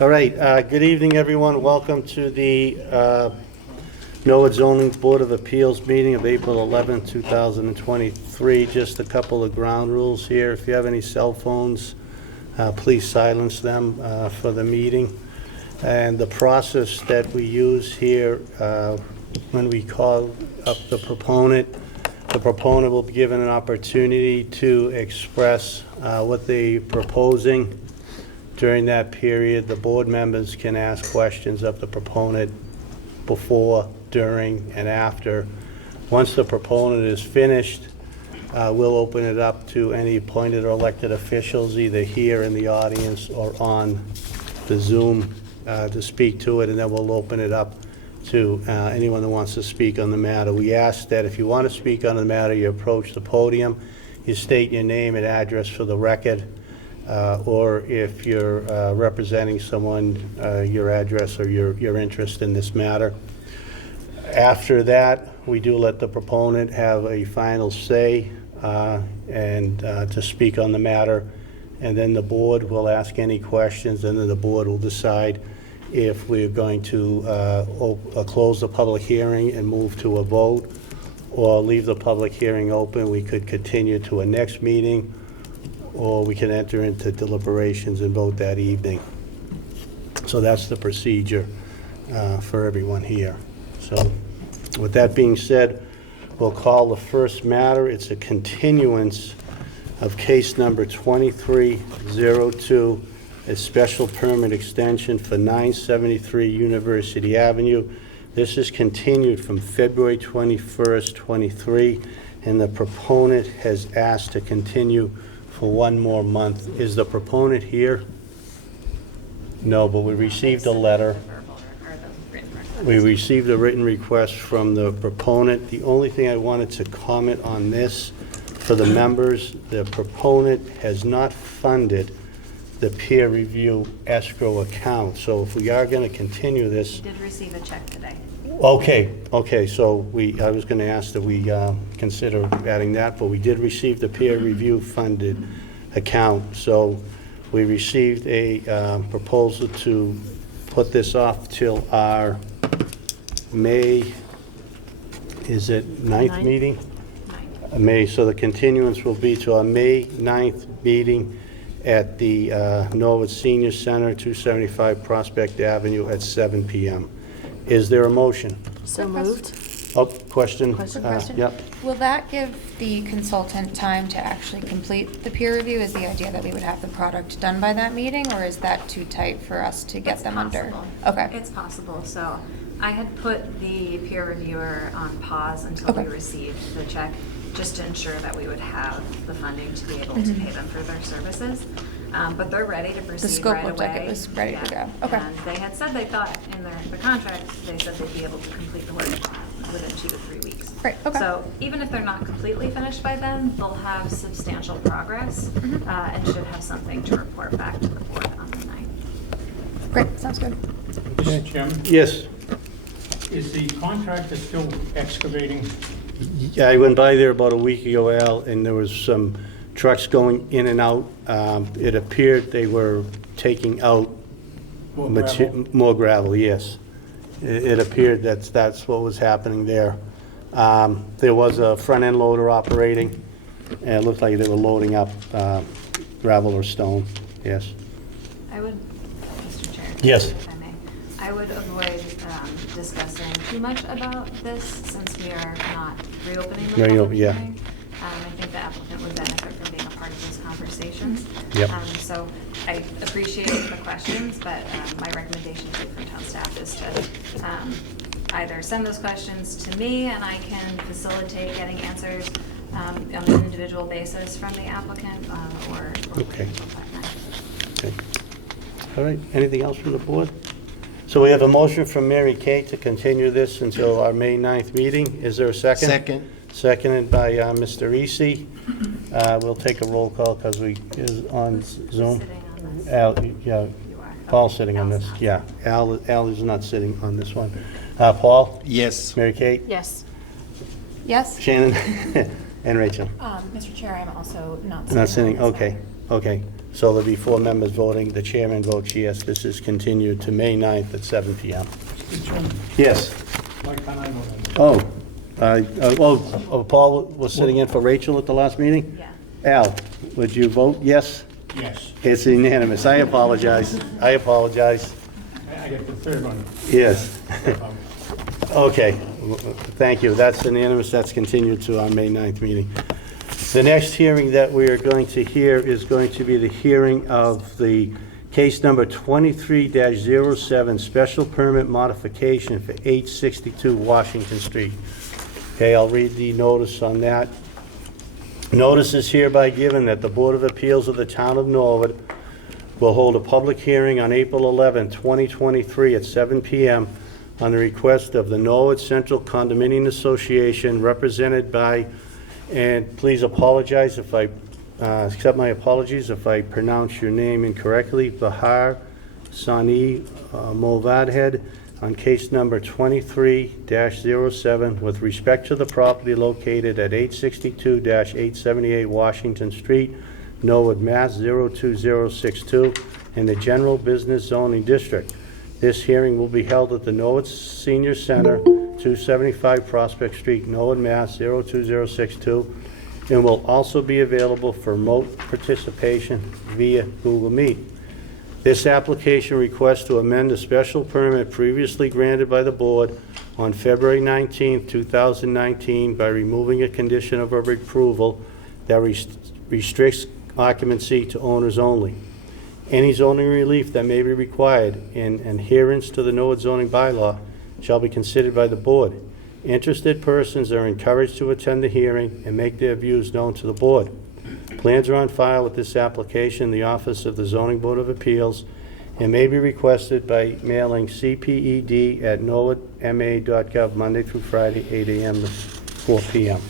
All right, good evening, everyone. Welcome to the Norwood Zoning Board of Appeals meeting of April 11, 2023. Just a couple of ground rules here. If you have any cell phones, please silence them for the meeting. And the process that we use here, when we call up the proponent will be given an opportunity to express what they're proposing. During that period, the board members can ask questions of the proponent before, during, and after. Once the proponent is finished, we'll open it up to any appointed or elected officials, either here in the audience or on the Zoom, to speak to it, and then we'll open it up to anyone that wants to speak on the matter. We ask that if you want to speak on the matter, you approach the podium, you state your name and address for the record, or if you're representing someone, your address or your interest in this matter. After that, we do let the proponent have a final say and to speak on the matter, and then the board will ask any questions, and then the board will decide if we're going to close the public hearing and move to a vote, or leave the public hearing open. We could continue to a next meeting, or we can enter into deliberations and vote that evening. So that's the procedure for everyone here. So with that being said, we'll call the first matter. It's a continuance of case number 2302, a special permit extension for 973 University Avenue. This is continued from February 21st, 23, and the proponent has asked to continue for one more month. Is the proponent here? No, but we received a letter. We received a written request from the proponent. The only thing I wanted to comment on this for the members, the proponent has not funded the peer review escrow account. So if we are going to continue this. We did receive a check today. Okay, so I was going to ask that we consider adding that, but we did receive the peer review funded account. So we received a proposal to put this off till our May, is it 9th meeting? 9th. May, so the continuance will be to our May 9th meeting at the Norwood Senior Center, 275 Prospect Avenue at 7 p.m. Is there a motion? So moved. Oh, question? Question. Yep. Will that give the consultant time to actually complete the peer review? Is the idea that we would have the product done by that meeting, or is that too tight for us to get them under? Okay. It's possible. So I had put the peer reviewer on pause until we received the check, just to ensure that we would have the funding to be able to pay them for their services. But they're ready to proceed The scope right looked away. like it was ready to go. Okay. And they had said they thought in the contract, they said they'd be able to complete the work within 2 to 3 weeks. Great, okay. So even if they're not completely finished by then, they'll have substantial progress and should have something to report back to the board on the 9th. Great, sounds good. Mr. Chairman, Yes. is the contractor still excavating? Yeah, I went by there about a week ago, Al, and there was some trucks going in and out. It appeared they were taking out more gravel, yes. It appeared that's what was happening there. There was a front-end loader operating, and it looked like they were loading up gravel or stone, yes. I would, Mr. Chair. Yes. If I may, I would avoid discussing too much about this since we are not reopening the public Yeah. hearing. I think the applicant would benefit from being a part of those conversations. Yep. So I appreciate the questions, but my recommendation to town staff is to either send those questions to me and I can facilitate getting answers on an individual basis from the applicant or Okay. Okay. All right, anything else from the board? So we have a motion from Mary Kay to continue this until our May 9th meeting. Is there a second? Second. Seconded by Mr. Easy. We'll take a roll call because we is on Zoom. Sitting on this. Al, yeah, You are. Paul's Okay. sitting on Al's this. not. Yeah, Al is not sitting on this one. Paul? Yes. Mary Kay? Yes. Yes? Shannon? And Rachel? Mr. Chair, I'm also not. Not sitting, on this okay, matter. okay. So there'll be 4 members voting. The chairman votes yes. This is continued to May 9th at 7 p.m. Mr. Chairman, Yes. why can't I vote on this? Paul was sitting in for Rachel at the last meeting? Yeah. Al, would you vote yes? Yes. It's unanimous. I apologize. I apologize. I get the third one. Yes. Okay, thank you. That's unanimous. That's continued to our May 9th meeting. The next hearing that we are going to hear is going to be the hearing of the case number 23-07, special permit modification for 862 Washington Street. Okay, I'll read the notice on that. Notice is hereby given that the Board of Appeals of the Town of Norwood will hold a public hearing on April 11, 2023 at 7 p.m. on the request of the Norwood Central Condominium Association, represented by, and please apologize if I, accept my apologies if I pronounce your name incorrectly, Bahar Sani Movadhed, on case number 23-07 with respect to the property located at 862-878 Washington Street, Norwood, Mass. 02062, in the General Business Zoning District. This hearing will be held at the Norwood Senior Center, 275 Prospect Street, Norwood, Mass. 02062, and will also be available for remote participation via Google Meet. This application requests to amend a special permit previously granted by the board on February 19, 2019 by removing a condition of approval that restricts occupancy to owners only. Any zoning relief that may be required in adherence to the Norwood zoning bylaw shall be considered by the board. Interested persons are encouraged to attend the hearing and make their views known to the board. Plans are on file with this application in the office of the Zoning Board of Appeals and may be requested by mailing cped@norwoodma.gov Monday through Friday, 8 a.m. to 4 p.m.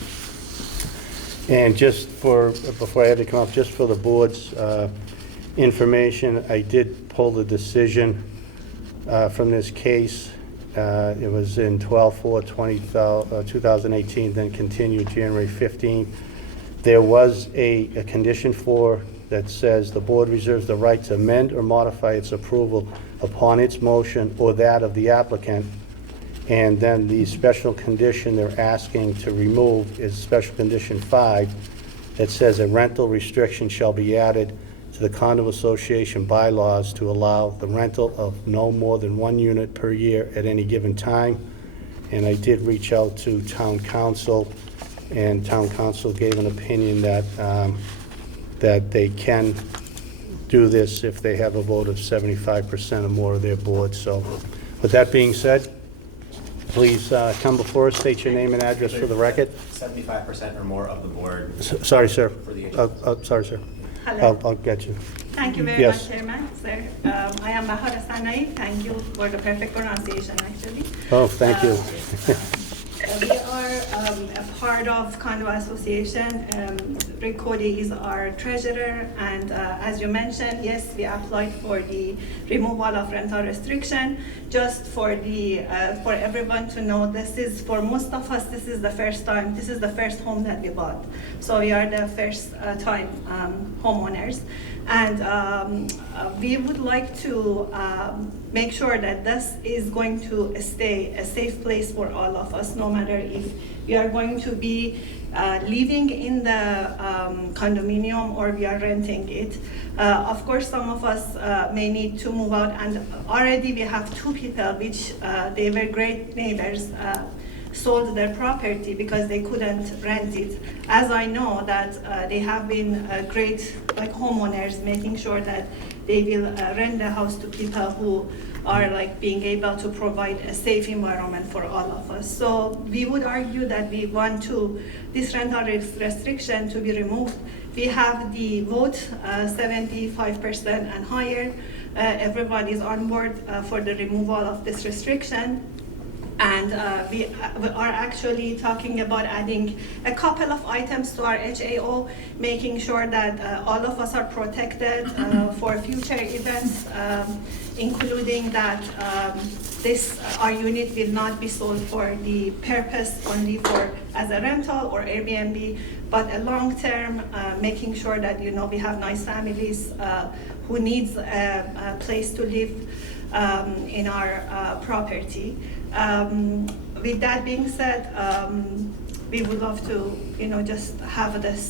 And just for, before I had to come up, just for the board's information, I did pull the decision from this case. It was in 12/4/2018, then continued January 15th. There was a condition that says the board reserves the right to amend or modify its approval upon its motion or that of the applicant. And then the special condition they're asking to remove is special condition 5 that says a rental restriction shall be added to the condo association bylaws to allow the rental of no more than 1 unit per year at any given time. And I did reach out to town council, and town council gave an opinion that that they can do this if they have a vote of 75% or more of their board. So with that being said, please come before us, state your name and address for the record. 75% or more of the board. Sorry, sir. For the Sorry, sir. Hello. I'll get you. Thank you very Yes. much, Chairman, sir. I am Bahar Sanai. Thank you for the perfect pronunciation, actually. Oh, thank you. We are a part of Condo Association. Rick Cody is our treasurer, and as you mentioned, yes, we applied for the removal of rental restriction. Just for for everyone to know, this is for most of us. This is the first time. This is the first home that we bought, so we are the first time homeowners, and we would like to make sure that this is going to stay a safe place for all of us, no matter if we are going to be living in the condominium or we are renting it. Of course, some of us may need to move out, and already we have 2 people which they were great neighbors, sold their property because they couldn't rent it. As I know that they have been great homeowners, making sure that they will rent the house to people who are being able to provide a safe environment for all of us. So we would argue that we want this rental restriction to be removed. We have the vote 75% and higher. Everyone is on board for the removal of this restriction. And we are actually talking about adding a couple of items to our HAO, making sure that all of us are protected for future events, including that our unit will not be sold for the purpose only for as a rental or Airbnb, but a long-term, making sure that, we have nice families who needs a place to live in our property. With that being said, we would love to, just have this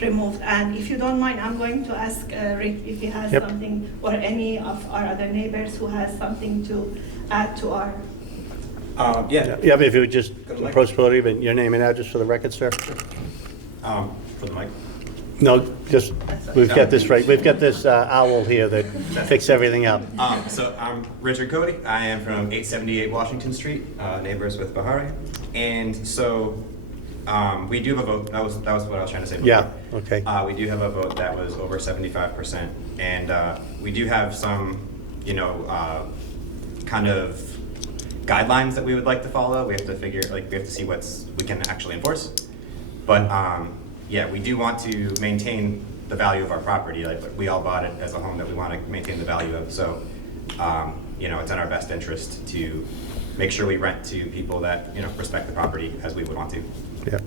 removed. And if you don't mind, I'm going to ask Rick if he has Yep. something, or any of our other neighbors who has something to add to our. Yeah, Yeah, but if you would just Go to the mic. approach the podium and your name and address for the record, sir? for the mic. No, just, we've got this right, we've got this owl here that picks everything up. So I'm Richard Cody. I am from 878 Washington Street, neighbors with Bahari. And so we do have a vote. That was what I was trying to say before. Yeah, okay. We do have a vote that was over 75%. And we do have some, kind of guidelines that we would like to follow. We have to figure, we have to see we can actually enforce. But yeah, we do want to maintain the value of our property. Like, we all bought it as a home that we want to maintain the value of. So, it's in our best interest to make sure we rent to people that, respect the property as we would want to. Yep,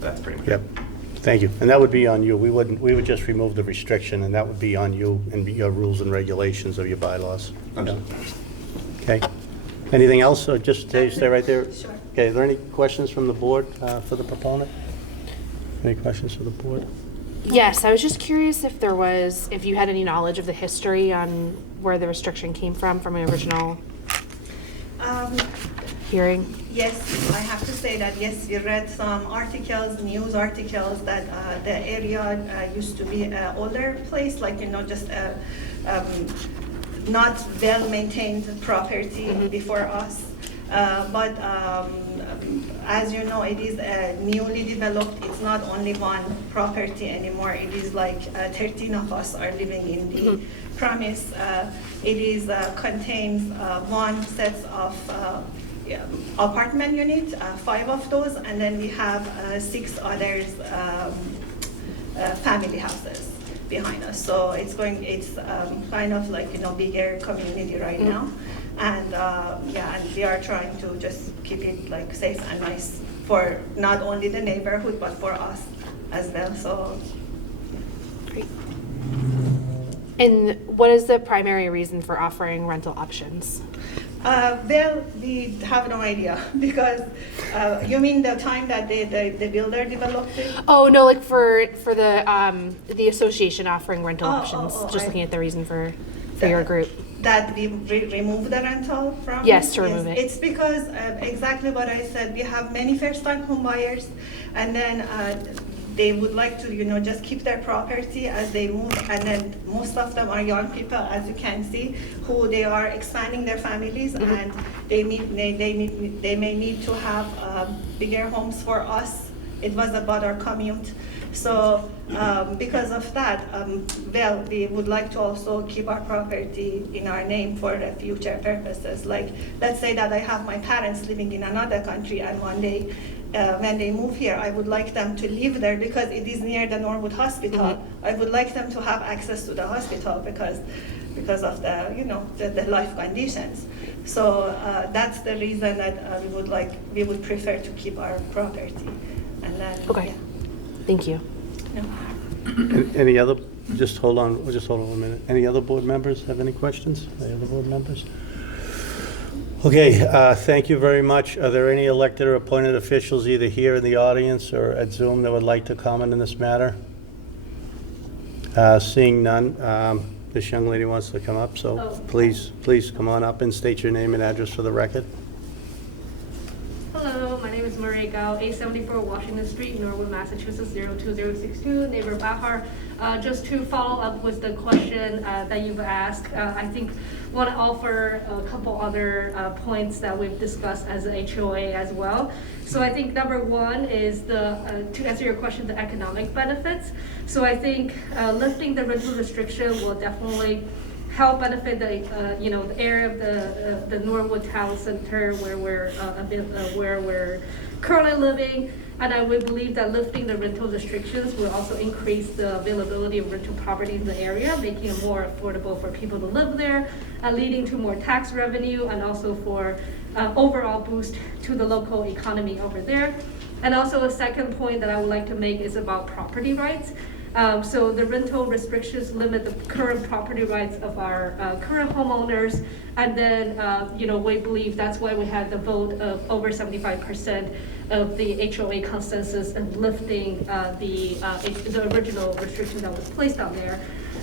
That's pretty much yep. it. Thank you. And that would be on you. We would just remove the restriction, and that would be on you and your rules and regulations of your bylaws. Understood. Okay. Anything else, or just stay right there? Sure. Okay, are there any questions from the board for the proponent? Any questions for the board? Yes, I was just curious if you had any knowledge of the history on where the restriction came from an original hearing. Yes, I have to say that, yes, we read some articles, news articles, that the area used to be an older place, just a not well-maintained property before us. But as you know, it is newly developed. It's not only one property anymore. It is 13 of us are living in the premise. It is contains one set of apartment units, 5 of those, and then we have 6 others family houses behind us. So it's kind of bigger community right now. And and we are trying to just keep it safe and nice for not only the neighborhood but for us as well. So Great. And what is the primary reason for offering rental options? well, we have no idea because you mean the time that the builder developed it? Oh no, for the association offering rental options. Just I- looking at the reason for your group. That we remove the rental from? Yes, to remove it. It's because exactly what I said. We have many first-time home buyers, and then they would like to, just keep their property as they move. And then most of them are young people, as you can see, who they are expanding their families, and they may need to have bigger homes for us. It was about our commute. So because of that, we would like to also keep our property in our name for the future purposes. Like, let's say that I have my parents living in another country, and one day when they move here, I would like them to live there because it is near the Norwood Hospital. I would like them to have access to the hospital because of the life conditions. So that's the reason that we would prefer to keep our property. And then, Okay. yeah. Thank you. No. Any other, just hold on 1 minute. Any other board members have any questions? Any other board members? Okay, thank you very much. Are there any elected or appointed officials either here in the audience or at Zoom that would like to comment on this matter? Seeing none, this young lady wants to come up, so please come on up and state your name and address for the record. Hello, my name is Marie Gao, 874 Washington Street, Norwood, Massachusetts, 02062, neighbor Bahar. Just to follow up with the question that you've asked, I think want to offer a couple other points that we've discussed as a HOA as well. So I think number one is to answer your question, the economic benefits. So I think lifting the rental restriction will definitely help benefit the, the area of the Norwood Town Center where we're currently living. And I would believe that lifting the rental restrictions will also increase the availability of rental property in the area, making it more affordable for people to live there, leading to more tax revenue and also for overall boost to the local economy over there. And also a second point that I would like to make is about property rights. So the rental restrictions limit the current property rights of our current homeowners. And then, we believe that's why we had the vote of over 75% of the HOA consensus and lifting the original restriction that was placed on there.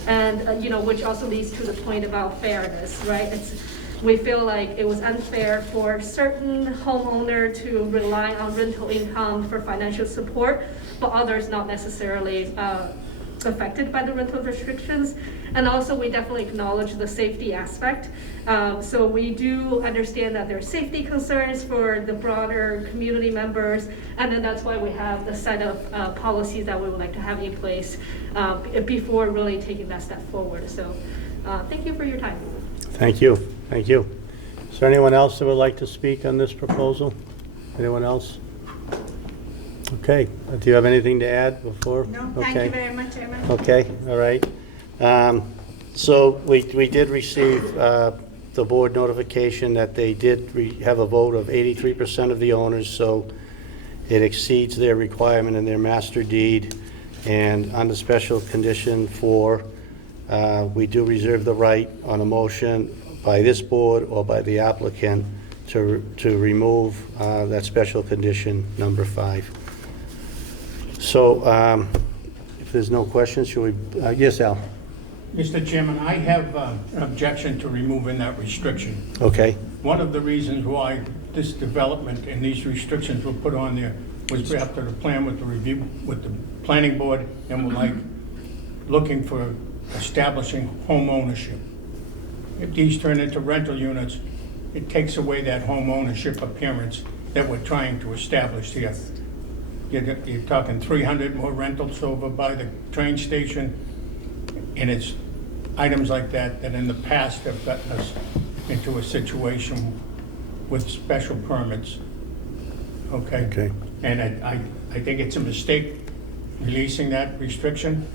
And, which also leads to the point about fairness, right? We feel like it was unfair for certain homeowner to rely on rental income for financial support, but others not necessarily affected by the rental restrictions. And also we definitely acknowledge the safety aspect. So we do understand that there are safety concerns for the broader community members. And then that's why we have the set of policies that we would like to have in place before really taking that step forward. So thank you for your time. Thank you, thank you. Is there anyone else that would like to speak on this proposal? Anyone else? Okay, do you have anything to add before? No, thank you very much, Chairman. Okay, all right. So we did receive the board notification that they did have a vote of 83% of the owners, so it exceeds their requirement in their master deed. And under special condition 4, we do reserve the right on a motion by this board or by the applicant to remove that special condition number 5. So if there's no questions, should we, yes, Al? Mr. Chairman, I have an objection to removing that restriction. Okay, One of the reasons why this development and these restrictions were put on there was after the plan with the review, with the planning board, and we're like looking for establishing home ownership. If these turn into rental units, it takes away that home ownership appearance that we're trying to establish here. You're talking 300 more rentals over by the train station, and it's items like that that in the past have gotten us into a situation with special permits. Okay? Okay. And I think it's a mistake releasing that restriction.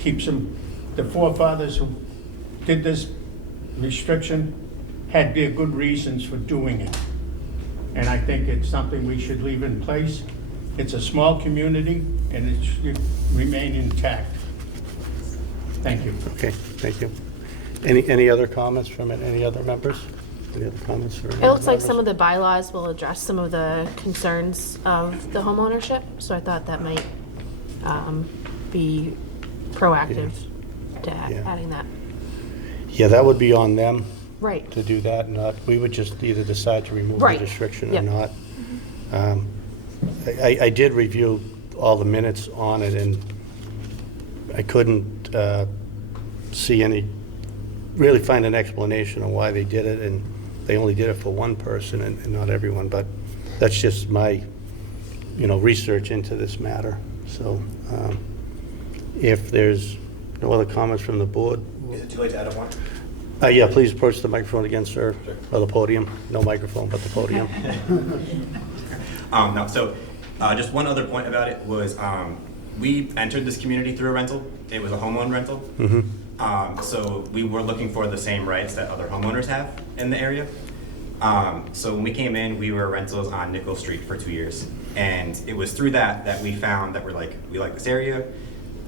Keeps them, the forefathers who did this restriction had their good reasons for doing it. And I think it's something we should leave in place. It's a small community and it should remain intact. Thank you. okay, thank you. Any other comments from any other members? Any other comments? It looks like some of the bylaws will address some of the concerns of the homeownership, so I thought that might be proactive to Yeah. adding that. Yeah, that would be on them Right. to do that, not, we would just either decide to remove the Right. restriction or Yep. not. I did review all the minutes on it, and I couldn't really find an explanation on why they did it, and they only did it for one person and not everyone, but that's just my, research into this matter. So if there's no other comments from the board, Is it too late to add up one? yeah, please approach the microphone again, sir, or the podium. No microphone, but the podium. No, so just one other point about it was we entered this community through a rental. It was a home-owned rental. So we were looking for the same rights that other homeowners have in the area. So when we came in, we were rentals on Nickel Street for 2 years. And it was through that we found that we like this area.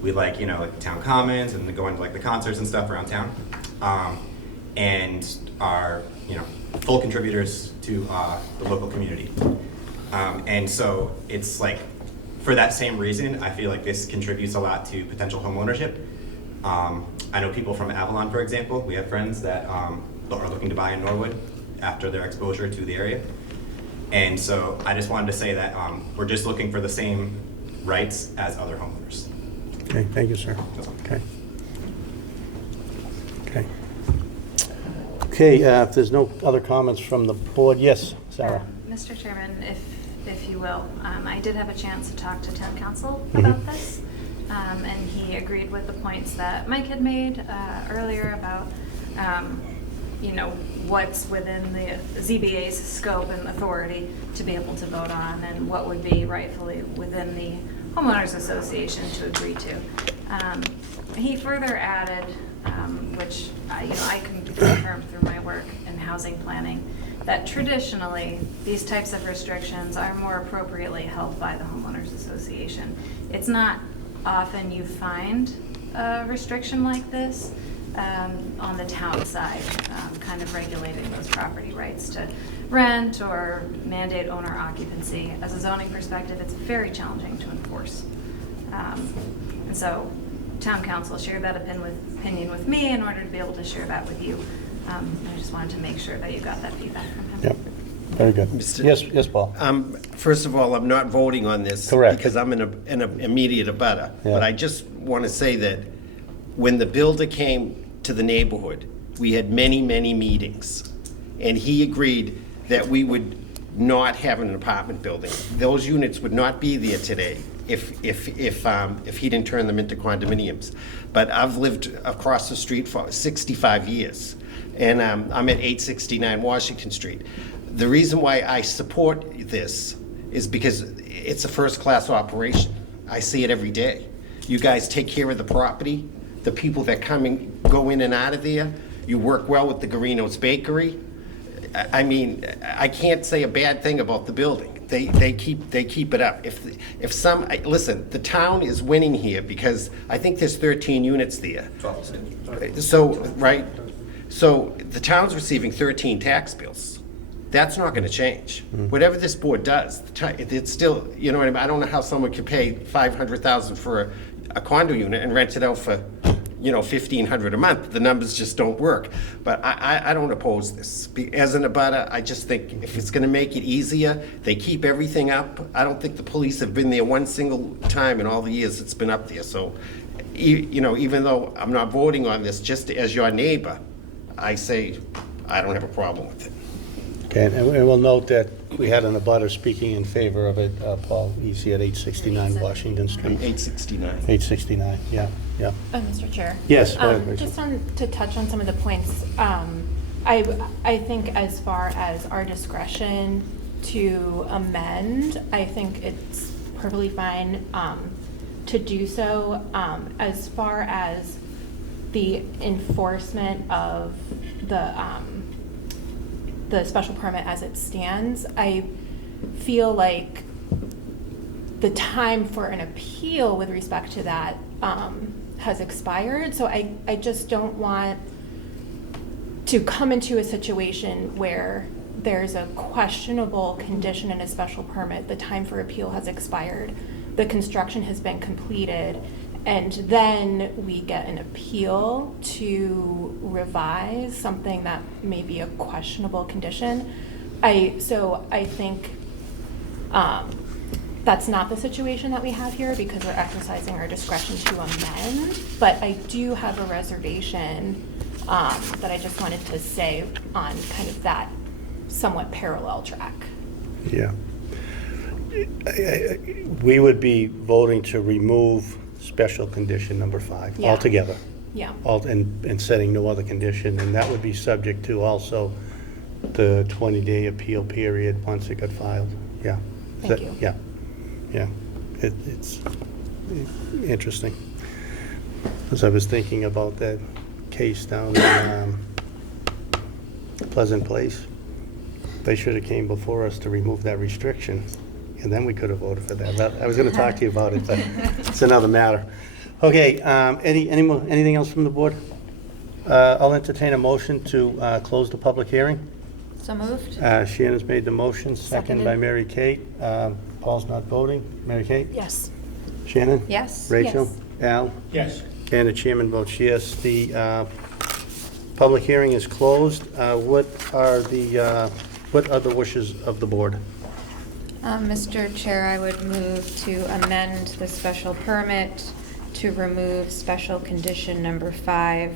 We like, like town commons and going to like the concerts and stuff around town. And are, full contributors to the local community. And so it's like, for that same reason, I feel like this contributes a lot to potential home ownership. I know people from Avalon, for example. We have friends that are looking to buy in Norwood after their exposure to the area. And so I just wanted to say that we're just looking for the same rights as other homeowners. Okay, thank you, sir. Okay. Okay. Okay, if there's no other comments from the board, yes, Sarah? Mr. Chairman, if you will, I did have a chance to talk to town council about this, and he agreed with the points that Mike had made earlier about you know, what's within the ZBA's scope and authority to be able to vote on, and what would be rightfully within the homeowners association to agree to. He further added, which I can confirm through my work in housing planning, that traditionally these types of restrictions are more appropriately held by the homeowners association. It's not often you find a restriction like this on the town side, kind of regulating those property rights to rent or mandate owner occupancy. As a zoning perspective, it's very challenging to enforce. And so town council shared that opinion with me in order to be able to share that with you. I just wanted to make sure that you got that feedback from him. Yep, very good. Yes, Paul? First of all, I'm not voting on this. Correct. Because I'm in an immediate abutter. Yeah. But I just want to say that when the builder came to the neighborhood, we had many, many meetings. And he agreed that we would not have an apartment building. Those units would not be there today if he didn't turn them into condominiums. But I've lived across the street for 65 years. And I'm at 869 Washington Street. The reason why I support this is because it's a first-class operation. I see it every day. You guys take care of the property, the people that go in and out of there. You work well with the Garino's Bakery. I mean, I can't say a bad thing about the building. They keep it up. Listen, the town is winning here because I think there's 13 units there. 12. So, right? So the town's receiving 13 tax bills. That's not going to change. Whatever this board does, it's still, you know what I mean? I don't know how someone could pay $500,000 for a condo unit and rent it out for, $1,500 a month. The numbers just don't work. But I don't oppose this. As an abutter, I just think if it's going to make it easier, they keep everything up. I don't think the police have been there one single time in all the years it's been up there. So, even though I'm not voting on this, just as your neighbor, I say I don't have a problem with it. Okay, and we'll note that we had an abutter speaking in favor of it, Paul Easy at 869 Washington Street. 869. 869, yeah. Mr. Chair. Yes, go ahead, Rachel. Just to touch on some of the points, I think as far as our discretion to amend, I think it's perfectly fine to do so. As far as the enforcement of the special permit as it stands, I feel like the time for an appeal with respect to that has expired. So I just don't want to come into a situation where there's a questionable condition in a special permit, the time for appeal has expired, the construction has been completed, and then we get an appeal to revise something that may be a questionable condition. So I think that's not the situation that we have here because we're exercising our discretion to amend. But I do have a reservation that I just wanted to say on kind of that somewhat parallel track. Yeah. We would be voting to remove special condition number 5 Yeah. altogether. Yeah. And setting no other condition, and that would be subject to also the 20-day appeal period once it got filed. Yeah. Thank you. Yeah. It's interesting. As I was thinking about that case down in Pleasant Place, they should have came before us to remove that restriction, and then we could have voted for that. But I was going to talk to you about it, but it's another matter. Okay, anything else from the board? I'll entertain a motion to close the public hearing. So moved? Shannon's made the motion, second by Seconded. Mary Kate. Paul's not voting. Mary Kate? Yes. Shannon? Yes. Rachel? Yes. Al? Yes. And the chairman votes yes. The public hearing is closed. What are the wishes of the board? Mr. Chair, I would move to amend the special permit to remove special condition number 5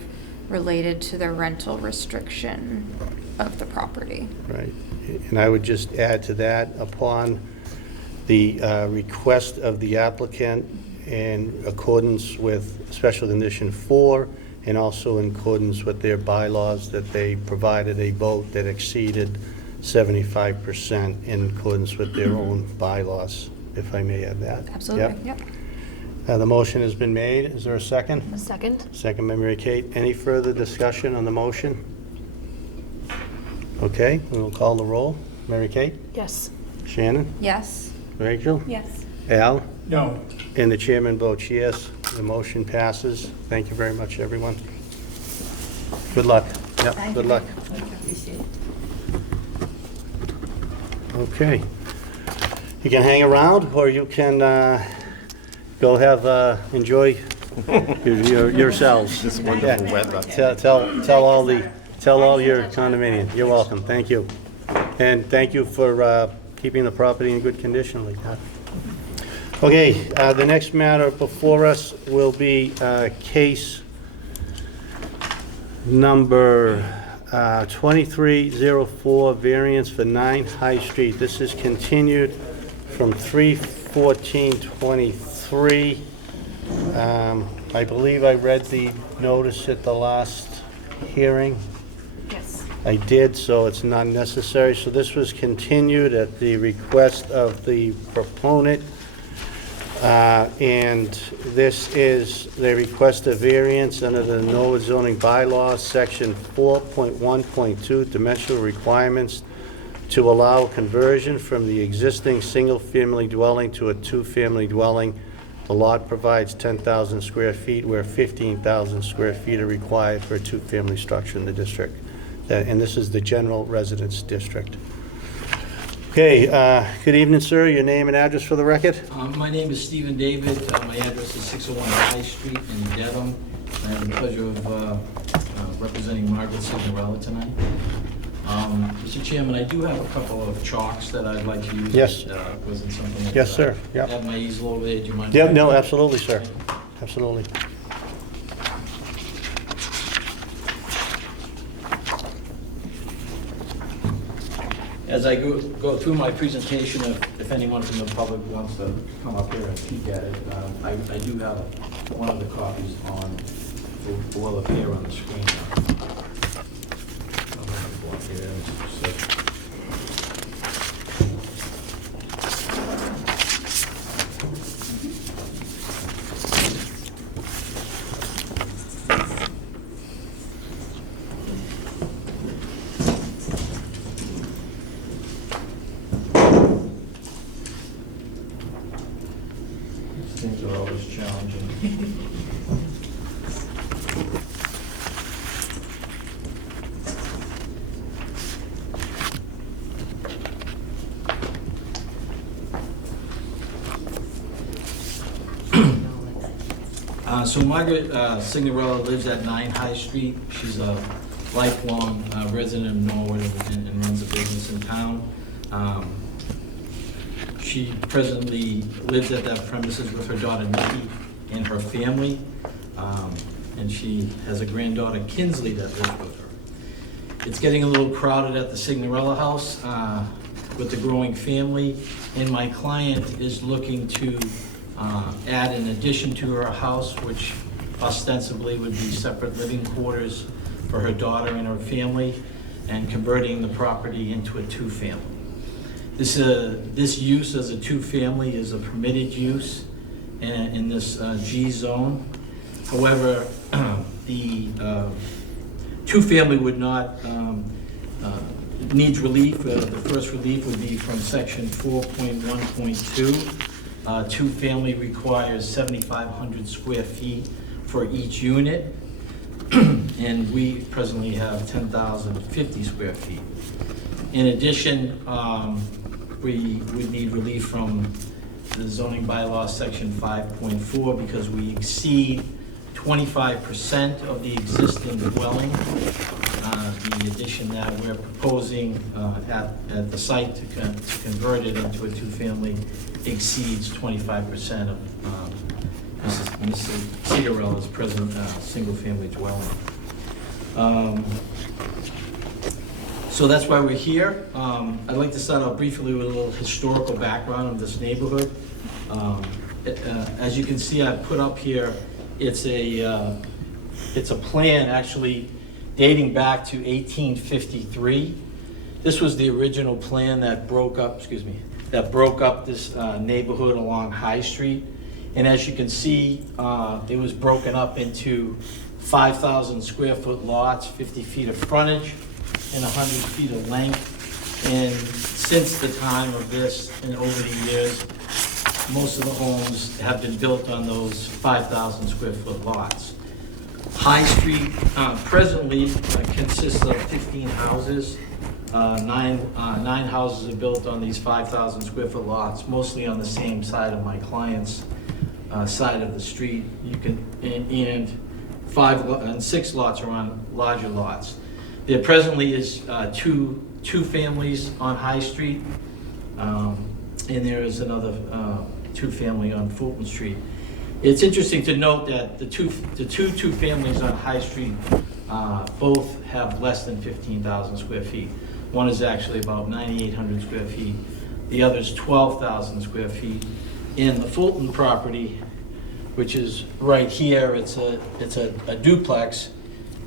related to the rental restriction of the property. Right. And I would just add to that, upon the request of the applicant in accordance with special condition 4 and also in accordance with their bylaws that they provided a vote that exceeded 75% in accordance with their own bylaws, if I may add that. Absolutely, yep. The motion has been made. Is there a second? A second? Second by Mary Kate. Any further discussion on the motion? Okay, we will call the roll. Mary Kate? Yes. Shannon? Yes. Rachel? Yes. Al? No, And the chairman votes yes. The motion passes. Thank you very much, everyone. Good luck. Yep, good luck. Okay. You can hang around, or you can go have, enjoy yourselves. This wonderful Yeah. weather. Tell all your condominium. You're welcome. Thank you. And thank you for keeping the property in good condition like that. Okay, the next matter before us will be case number 2304, variance for 9 High Street. This is continued from 3/14/23. I believe I read the notice at the last hearing. Yes. I did, so it's not necessary. So this was continued at the request of the proponent. And this is, they request a variance under the Norwood zoning bylaws, section 4.1.2, dimensional requirements to allow conversion from the existing single-family dwelling to a two-family dwelling. The lot provides 10,000 square feet, where 15,000 square feet are required for a two-family structure in the district. And this is the general residence district. Okay, good evening, sir. Your name and address for the record? My name is Stephen David. My address is 601 High Street in Dedham. I have the pleasure of representing Margaret Signorella tonight. Mr. Chairman, I do have a couple of chalks that I'd like to use. Yes. Wasn't something that Yes, sir. I Yep. have my easel over there. Do you mind? Yep, no, absolutely, sir. Absolutely. As I go through my presentation, if anyone from the public wants to come up here and peek at it, I do have one of the copies on, will appear on the screen. I'm gonna go up here and sit. Things are always challenging. So Margaret Signorella lives at 9 High Street. She's a lifelong resident of Norwood and runs a business in town. She presently lives at that premises with her daughter Nikki and her family. And she has a granddaughter, Kinsley, that lives with her. It's getting a little crowded at the Signorella house with the growing family, and my client is looking to add an addition to her house, which ostensibly would be separate living quarters for her daughter and her family, and converting the property into a two-family. This use as a two-family is a permitted use in this G zone. However, the two-family would not, needs relief. The first relief would be from section 4.1.2. Two-family requires 7,500 square feet for each unit, and we presently have 10,050 square feet. In addition, we would need relief from the zoning bylaw section 5.4 because we exceed 25% of the existing dwelling. The addition that we're proposing at the site to convert it into a two-family exceeds 25% of Mrs. Cigarella's present single-family dwelling. So that's why we're here. I'd like to start out briefly with a little historical background of this neighborhood. As you can see, I've put up here, it's a It's a plan actually dating back to 1853. This was the original plan that broke up, this neighborhood along High Street. And as you can see, it was broken up into 5,000 square foot lots, 50 feet of frontage, and 100 feet of length. And since the time of this, and over the years, most of the homes have been built on those 5,000 square foot lots. High Street presently consists of 15 houses. Nine houses are built on these 5,000 square foot lots, mostly on the same side of my client's side of the street. And 6 lots are on larger lots. There presently is two families on High Street, and there is another 2-family on Fulton Street. It's interesting to note that the two families on High Street both have less than 15,000 square feet. One is actually about 9,800 square feet. The other is 12,000 square feet. In the Fulton property, which is right here, it's a duplex,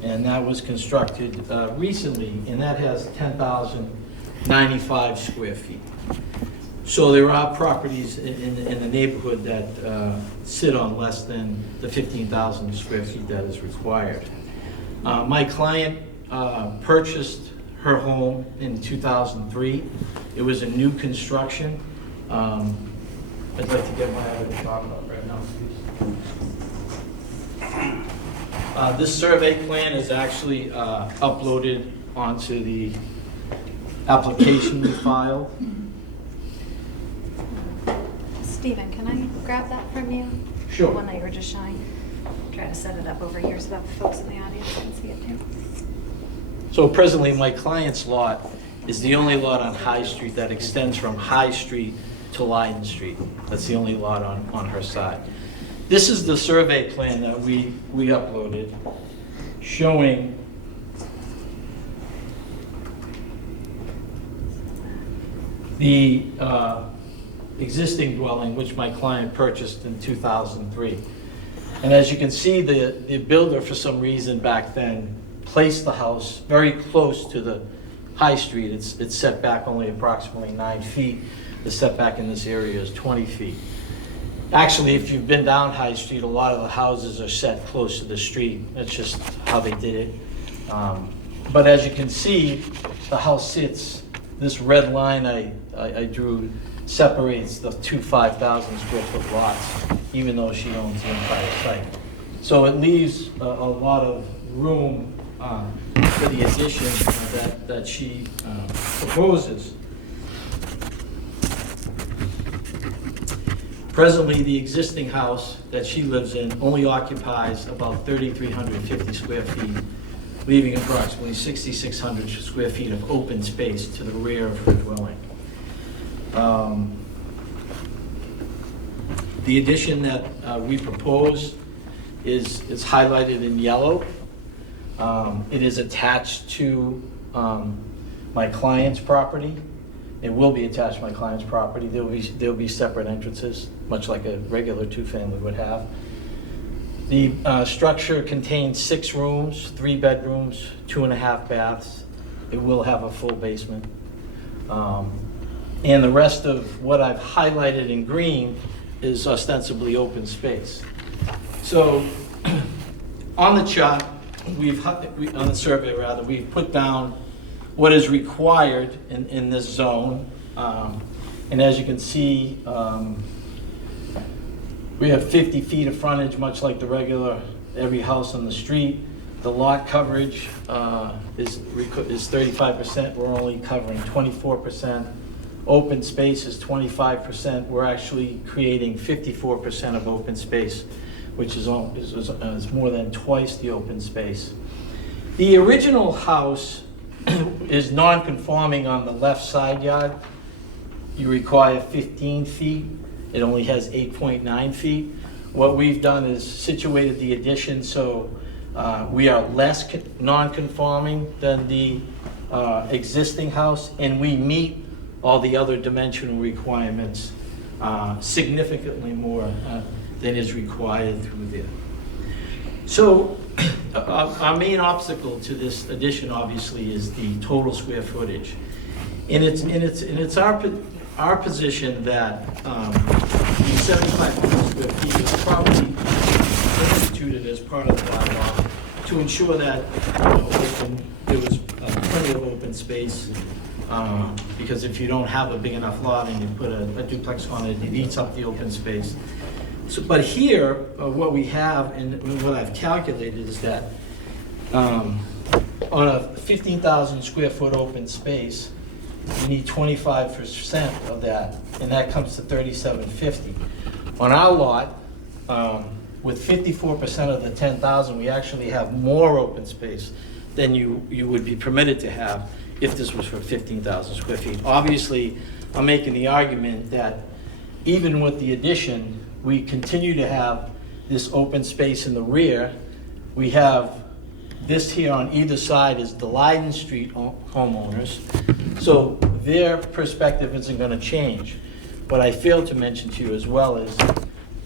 and that was constructed recently, and that has 10,095 square feet. So there are properties in the neighborhood that sit on less than the 15,000 square feet that is required. My client purchased her home in 2003. It was a new construction. I'd like to get my other chart up right now, please. This survey plan is actually uploaded onto the application we filed. Stephen, can I grab that from you? Sure. The one that you were just showing. Try to set it up over here so that the folks in the audience can see it too. So presently, my client's lot is the only lot on High Street that extends from High Street to Leiden Street. That's the only lot on her side. This is the survey plan that we uploaded, showing the existing dwelling, which my client purchased in 2003. And as you can see, the builder, for some reason back then, placed the house very close to the High Street. It's set back only approximately 9 feet. The setback in this area is 20 feet. Actually, if you've been down High Street, a lot of the houses are set close to the street. That's just how they did it. But as you can see, the house sits, this red line I drew separates the two 5,000 square foot lots, even though she owns the entire site. So it leaves a lot of room for the addition that she proposes. Presently, the existing house that she lives in only occupies about 3,350 square feet, leaving approximately 6,600 square feet of open space to the rear of her dwelling. The addition that we propose is highlighted in yellow. It is attached to my client's property. It will be attached to my client's property. There'll be separate entrances, much like a regular 2-family would have. The structure contains 6 rooms, 3 bedrooms, 2.5 baths. It will have a full basement. And the rest of what I've highlighted in green is ostensibly open space. So on the chart, on the survey rather, we've put down what is required in this zone. And as you can see, we have 50 feet of frontage, much like the regular, every house on the street. The lot coverage is 35%. We're only covering 24%. Open space is 25%. We're actually creating 54% of open space, which is more than twice the open space. The original house is non-conforming on the left side yard. You require 15 feet. It only has 8.9 feet. What we've done is situated the addition so we are less non-conforming than the existing house, and we meet all the other dimensional requirements significantly more than is required through there. So our main obstacle to this addition, obviously, is the total square footage. And it's our position that the 7,500 square feet is probably instituted as part of the bylaw to ensure that, there was plenty of open space, because if you don't have a big enough lot and you put a duplex on it, it eats up the open space. So, but here, what we have and what I've calculated is that on a 15,000 square foot open space, you need 25% of that, and that comes to 3,750. On our lot, with 54% of the 10,000, we actually have more open space than you would be permitted to have if this was for 15,000 square feet. Obviously, I'm making the argument that even with the addition, we continue to have this open space in the rear. We have this here on either side is the Leiden Street homeowners. So their perspective isn't gonna change. What I failed to mention to you as well is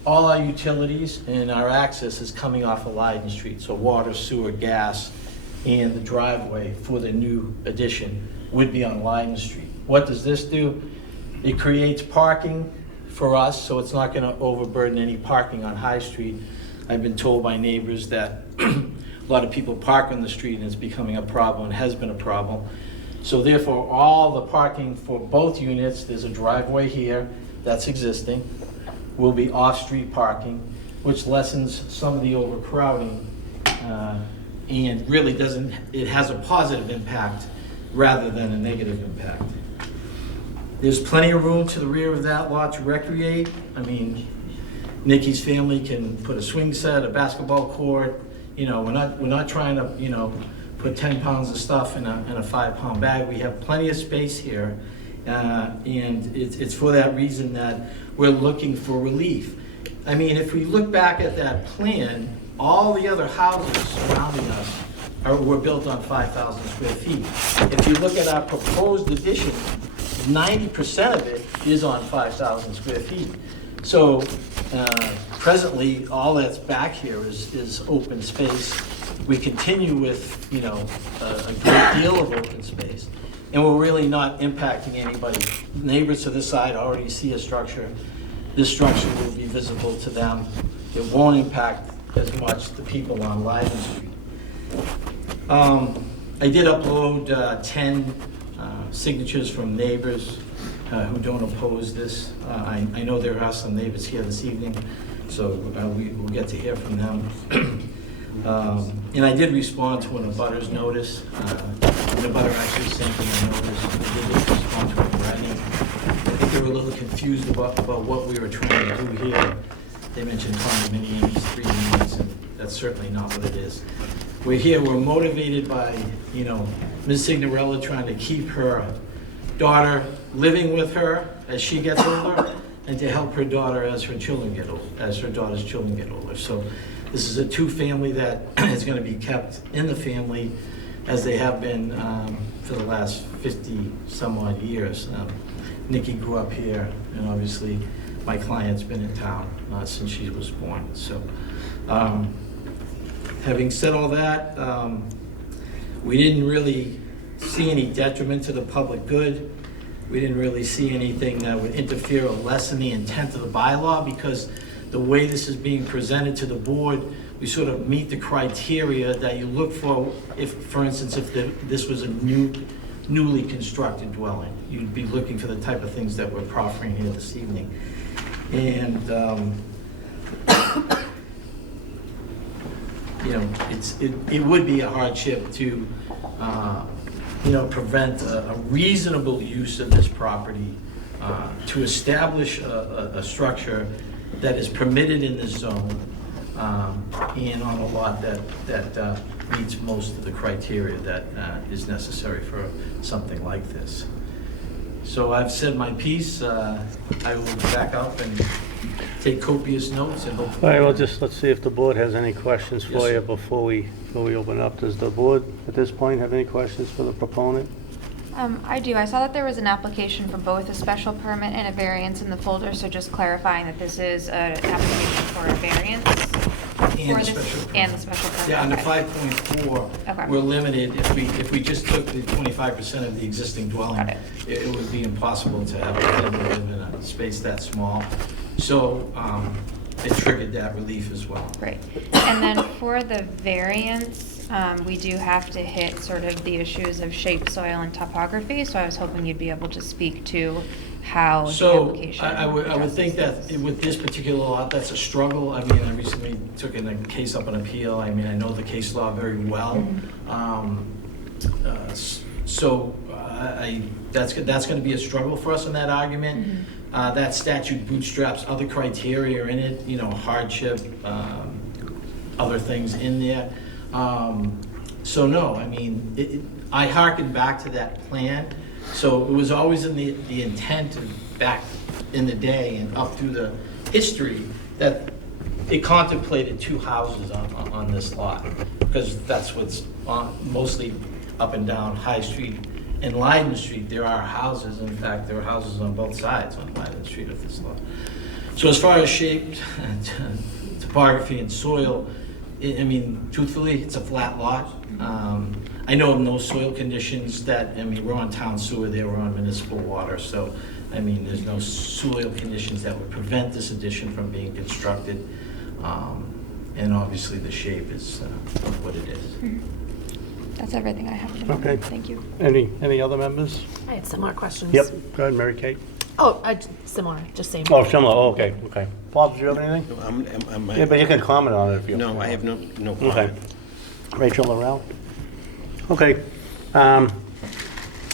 all our utilities and our access is coming off of Leiden Street. So water, sewer, gas, and the driveway for the new addition would be on Leiden Street. What does this do? It creates parking for us, so it's not gonna overburden any parking on High Street. I've been told by neighbors that a lot of people park on the street and it's becoming a problem, and has been a problem. So therefore, all the parking for both units, there's a driveway here that's existing, will be off-street parking, which lessens some of the overcrowding, and really it has a positive impact rather than a negative impact. There's plenty of room to the rear of that lot to recreate. I mean, Nikki's family can put a swing set, a basketball court. You know, we're not trying to, put 10 pounds of stuff in a 5-pound bag. We have plenty of space here, and it's for that reason that we're looking for relief. I mean, if we look back at that plan, all the other houses surrounding us were built on 5,000 square feet. If you look at our proposed addition, 90% of it is on 5,000 square feet. So presently, all that's back here is open space. We continue with, a great deal of open space, and we're really not impacting anybody. Neighbors to this side already see a structure. This structure will be visible to them. It won't impact as much the people on Leiden Street. I did upload 10 signatures from neighbors who don't oppose this. I know there are some neighbors here this evening, so we will get to hear from them. And I did respond to an abutters notice. The abutter actually sent me a notice. I did respond to it in writing. I think they were a little confused about what we were trying to do here. They mentioned condominiums, 3 units, and that's certainly not what it is. We're motivated by, Ms. Signorella trying to keep her daughter living with her as she gets older, and to help her daughter as her daughter's children get older. So this is a 2-family that is going to be kept in the family as they have been for the last 50 some odd years. Nikki grew up here, and obviously my client's been in town since she was born. So having said all that, we didn't really see any detriment to the public good. We didn't really see anything that would interfere or lessen the intent of the bylaw, because the way this is being presented to the board, we sort of meet the criteria that you look for if, for instance, if this was a newly constructed dwelling. You'd be looking for the type of things that we're proffering here this evening. And, it would be a hardship to, prevent a reasonable use of this property, to establish a structure that is permitted in this zone, and on a lot that meets most of the criteria that is necessary for something like this. So I've said my piece. I will back up and take copious notes and hopefully. All right, well, let's see if the board has any questions Yes, for sir. you before we open up. Does the board at this point have any questions for the proponent? I do. I saw that there was an application for both a special permit and a variance in the folder, so just clarifying that this is an application for a variance. And For the this- special permit. and the special permit, Yeah, under okay. 5.4, Okay. we're limited, if we just took the 25% of the existing dwelling, Got it. it would be impossible to have a family live in a space that small. So it triggered that relief as well. Great. And then for the variance, we do have to hit sort of the issues of shape, soil, and topography, so I was hoping you'd be able to speak to how the So application I would think addresses that this. with this particular lot, that's a struggle. I mean, I recently took in a case up on appeal. I mean, I know the case law very well. So that's going to be a struggle for us in that argument. That statute bootstraps other criteria in it, you know, hardship, other things in there. So no, I mean, I hearken back to that plan. So it was always in the intent of back in the day and up through the history that it contemplated two houses on this lot, because that's what's on, mostly up and down High Street and Leiden Street. There are houses, in fact, there are houses on both sides on Leiden Street of this lot. So as far as shape, topography, and soil, I mean, truthfully, it's a flat lot. I know of no soil conditions that, I mean, we're on town sewer there, we're on municipal water, so, I mean, there's no soil conditions that would prevent this addition from being constructed. And obviously, the shape is what it is. That's everything I have. Okay. Thank you. Any other members? I had similar questions. Yep, go ahead, Mary Kate. Oh, similar, just same. Oh, similar, oh, okay. Bob, do you have anything? I'm- Yeah, but you can comment on it if you. No, I have no Okay. comment. Rachel Laurel? Okay.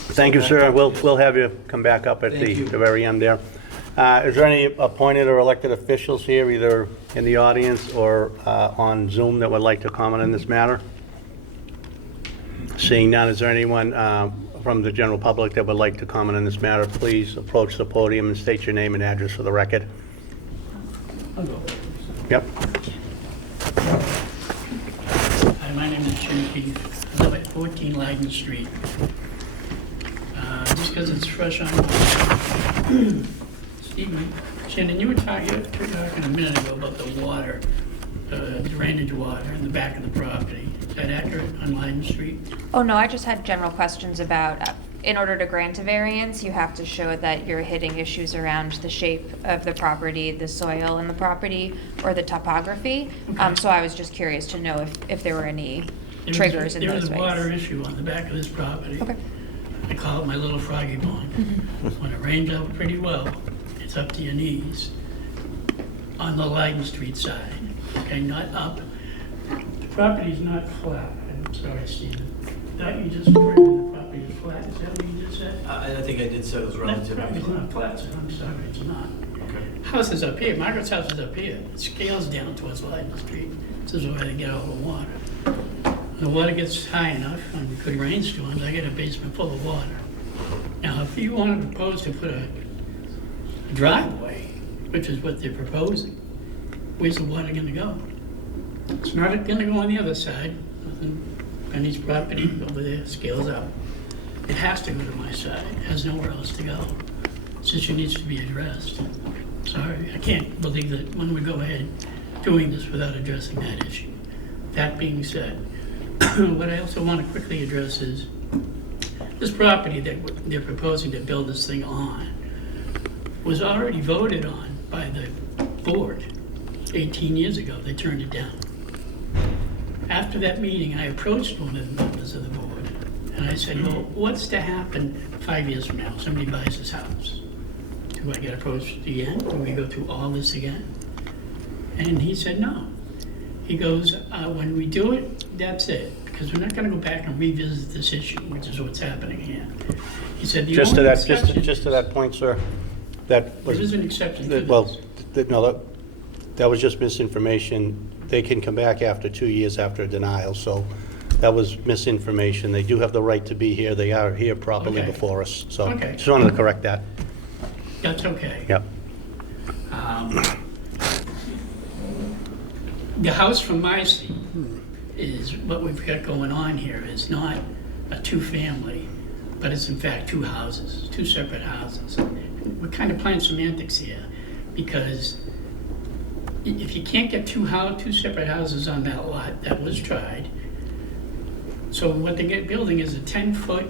Thank you, sir. We'll have you come back up at Thank you. the very end there. Is there any appointed or elected officials here, either in the audience or on Zoom, that would like to comment on this matter? Seeing none, is there anyone from the general public that would like to comment on this matter? Please approach the podium and state your name and address for the record. Yep. Hi, my name is Jim Keefe. I live at 14 Leiden Street. Just because it's fresh on my Stephen, Shannon, you were talking a minute ago about the water, drainage water in the back of the property. Is that accurate on Leiden Street? Oh, no, I just had general questions about, in order to grant a variance, you have to show that you're hitting issues around the shape of the property, the soil in the property, or the topography. Okay. So I was just curious to know if there were any triggers in those ways. There is a water issue on the back of this property. Okay. I call it my little froggy pond. When it rains out pretty well, it's up to your knees on the Leiden Street side, okay, not up. The property's not flat. I'm sorry, Stephen. Thought you just referred to the property as flat. Is that what you just said? I think I did say it was The relatively property's flat. not flat, so I'm sorry, it's not. Okay. House is up here. Margaret's house is up here. It scales down towards Leiden Street. This is where they get all the water. The water gets high enough on good rainstorms, I get a basement full of water. Now, if you want to propose to put a driveway, which is what they're proposing, where's the water gonna go? It's not gonna go on the other side. Penny's property over there scales up. It has to go to my side. It has nowhere else to go. This issue needs to be addressed. Sorry, I can't believe that one would go ahead doing this without addressing that issue. That being said, what I also want to quickly address is this property that they're proposing to build this thing on was already voted on by the board 18 years ago. They turned it down. After that meeting, I approached one of the members of the board and I said, well, what's to happen 5 years from now? Somebody buys this house. Do I get approached again? Do we go through all this again? And he said, no. He goes, when we do it, that's it, because we're not gonna go back and revisit this issue, which is what's happening here. He said, the Just to only that, exception. just to that point, sir, that was. There is an exception to Well, this. no, that was just misinformation. They can come back after 2 years after a denial, so that was misinformation. They do have the right to be here. They are here properly Okay. before us, so Okay. just wanted to correct that. That's okay. Yep. The house from my seat is, what we've got going on here is not a two-family, but it's in fact two houses, two separate houses. We're kind of playing semantics here, because if you can't get two separate houses on that lot, that was tried. So what they're building is a 10-foot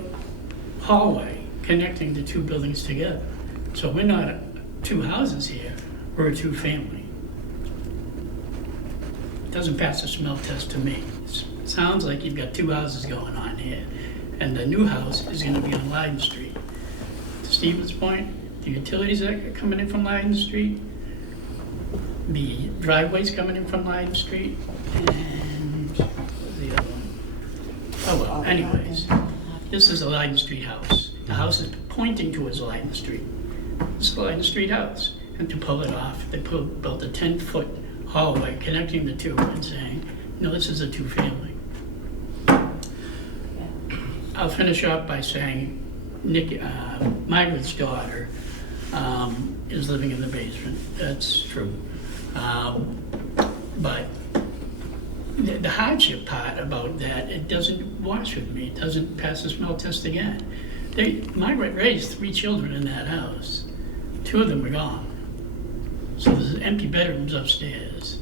hallway connecting the two buildings together. So we're not two houses here, we're a two-family. Doesn't pass the smell test to me. Sounds like you've got two houses going on here, and the new house is gonna be on Leiden Street. To Stephen's point, the utilities that are coming in from Leiden Street, the driveways coming in from Leiden Street, and what's the other one? Oh, well, anyways, this is a Leiden Street house. The house is pointing towards Leiden Street. It's a Leiden Street house. And to pull it off, they built a 10-foot hallway connecting the two and saying, no, this is a two-family. I'll finish up by saying Margaret's daughter is living in the basement. That's true. But the hardship part about that, it doesn't wash with me. It doesn't pass the smell test again. Margaret raised 3 children in that house. 2 of them were gone. So there's empty bedrooms upstairs.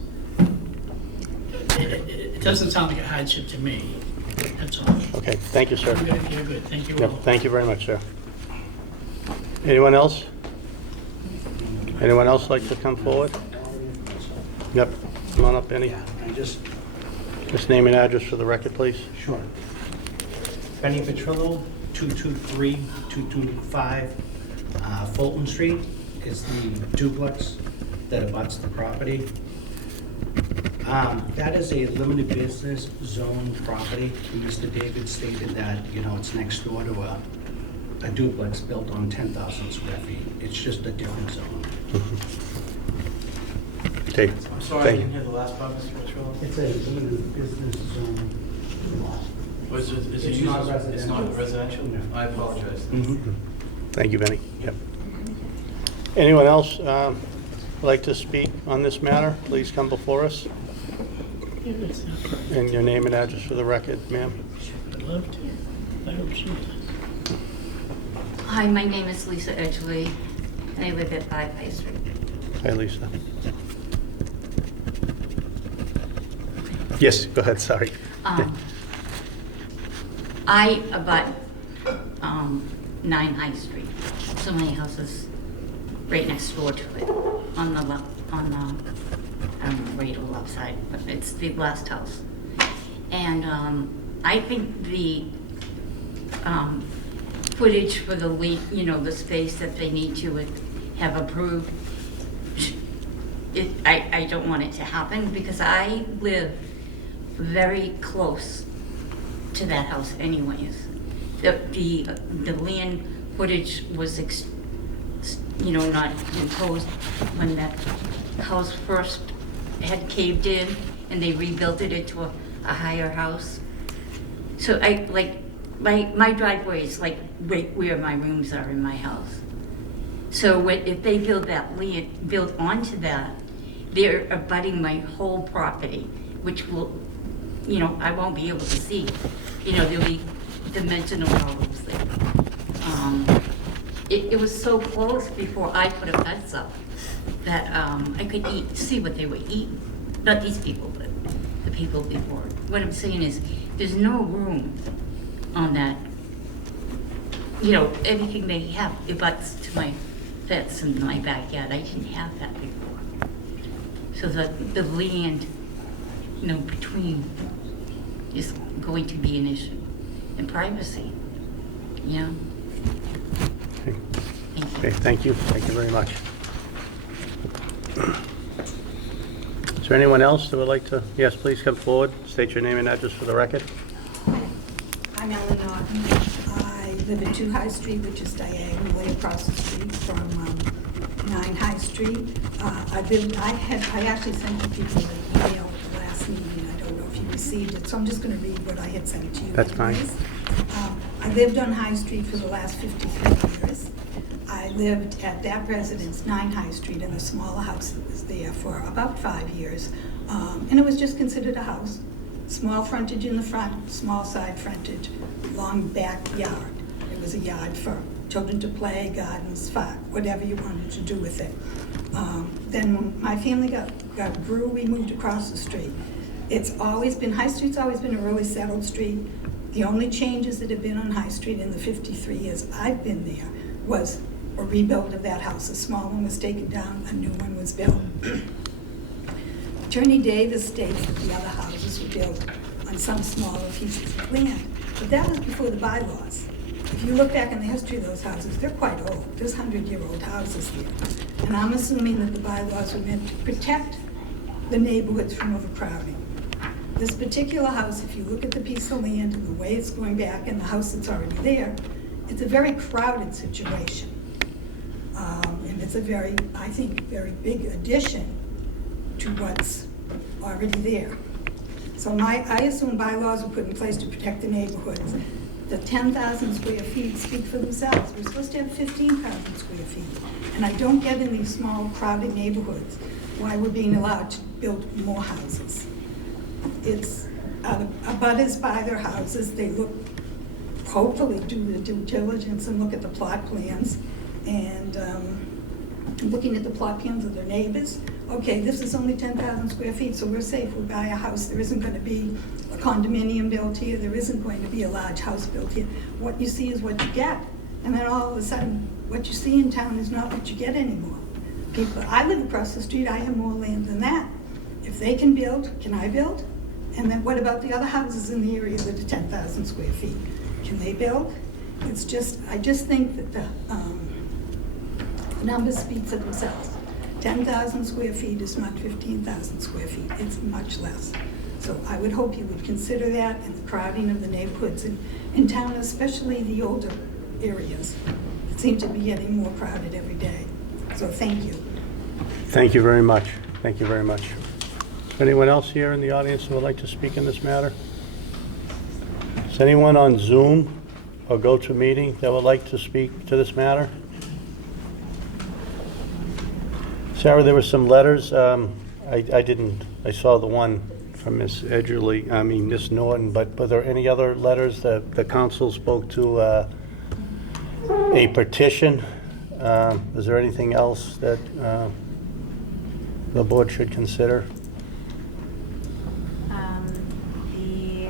It doesn't sound like a hardship to me. That's all. Okay, thank you, sir. You're good. Thank you Yep, all. thank you very much, sir. Anyone else? Anyone else like to come forward? Yep, come on up, Benny. Just name and address for the record, please. Sure. Benny Petrillo, 223-225 Fulton Street is the duplex that abuts the property. That is a limited business zone property. Mr. David stated that, it's next door to a duplex built on 10,000 square feet. It's just a different zone. Okay, I'm sorry, I thank didn't you. hear the last part, Mr. Petrillo. It's a limited business zone lot. Is it It's used not as- It's not residential. residential? I apologize. Thank you, Benny. Yep. Anyone else like to speak on this matter? Please come before us. And your name and address for the record, ma'am. I'd love to. I hope she does. Hi, my name is Lisa Edgley. I live at 5 High Street. Hi, Lisa. Yes, go ahead, sorry. I abut 9 High Street, so my house is right next door to it, on the left, on the, I don't know, right or left side, but it's the last house. And I think the footage for the the space that they need to have approved, I don't want it to happen because I live very close to that house anyways. The land footage was not imposed when that house first had caved in and they rebuilt it into a higher house. So my driveway is like right where my rooms are in my house. So if they build onto that, they're abutting my whole property, which will, I won't be able to see. There'll be dimensional problems there. It was so close before I put a fence up that I could see what they were eating. Not these people, but the people before. What I'm saying is, there's no room on that. Everything they have abuts to my fence in my backyard. I didn't have that before. So the land, between is going to be an issue. And privacy, Okay, thank you. Thank you very much. Is there anyone else that would like to? Yes, please come forward. State your name and address for the record. I'm Ellen Norton. I live at 2 High Street, which is diagonally across the street from 9 High Street. I actually sent you people an email at the last meeting. I don't know if you received it, so I'm just going to read what I had sent to you. That's fine. I lived on High Street for the last 53 years. I lived at that residence, 9 High Street, in a smaller house that was there for about 5 years. And it was just considered a house. Small frontage in the front, small side frontage, long backyard. It was a yard for children to play, gardens, whatever you wanted to do with it. Then when my family grew, we moved across the street. High Street's always been a really settled street. The only changes that have been on High Street in the 53 years I've been there was a rebuild of that house. A small one was taken down, a new one was built. Attorney Davis states that the other houses were built on some smaller pieces of land, but that was before the bylaws. If you look back in the history of those houses, they're quite old. There's 100-year-old houses there. And I'm assuming that the bylaws were meant to protect the neighborhoods from overcrowding. This particular house, if you look at the piece of land and the way it's going back and the house that's already there, it's a very crowded situation. And it's a very, I think, very big addition to what's already there. So I assume bylaws were put in place to protect the neighborhoods. The 10,000 square feet speak for themselves. We're supposed to have 15,000 square feet. And I don't get in these small, crowded neighborhoods why we're being allowed to build more houses. It's, abutters buy their houses, they look, hopefully do the due diligence and look at the plot plans, and looking at the plot plans of their neighbors. Okay, this is only 10,000 square feet, so we're safe. We buy a house, there isn't going to be a condominium built here, there isn't going to be a large house built here. What you see is what you get, and then all of a sudden, what you see in town is not what you get anymore. I live across the street, I have more land than that. If they can build, can I build? And then what about the other houses in the area that are 10,000 square feet? Can they build? It's just, I just think that the numbers speak for themselves. 10,000 square feet is not 15,000 square feet, it's much less. So I would hope you would consider that and the crowding of the neighborhoods in town, especially the older areas. It seems to be getting more crowded every day. So thank you. Thank you very much. Thank you very much. Anyone else here in the audience who would like to speak in this matter? Is anyone on Zoom or GoToMeeting that would like to speak to this matter? Sarah, there were some letters. I saw the one from Miss Miss Norton, but were there any other letters that the council spoke to a petition? Is there anything else that the board should consider? The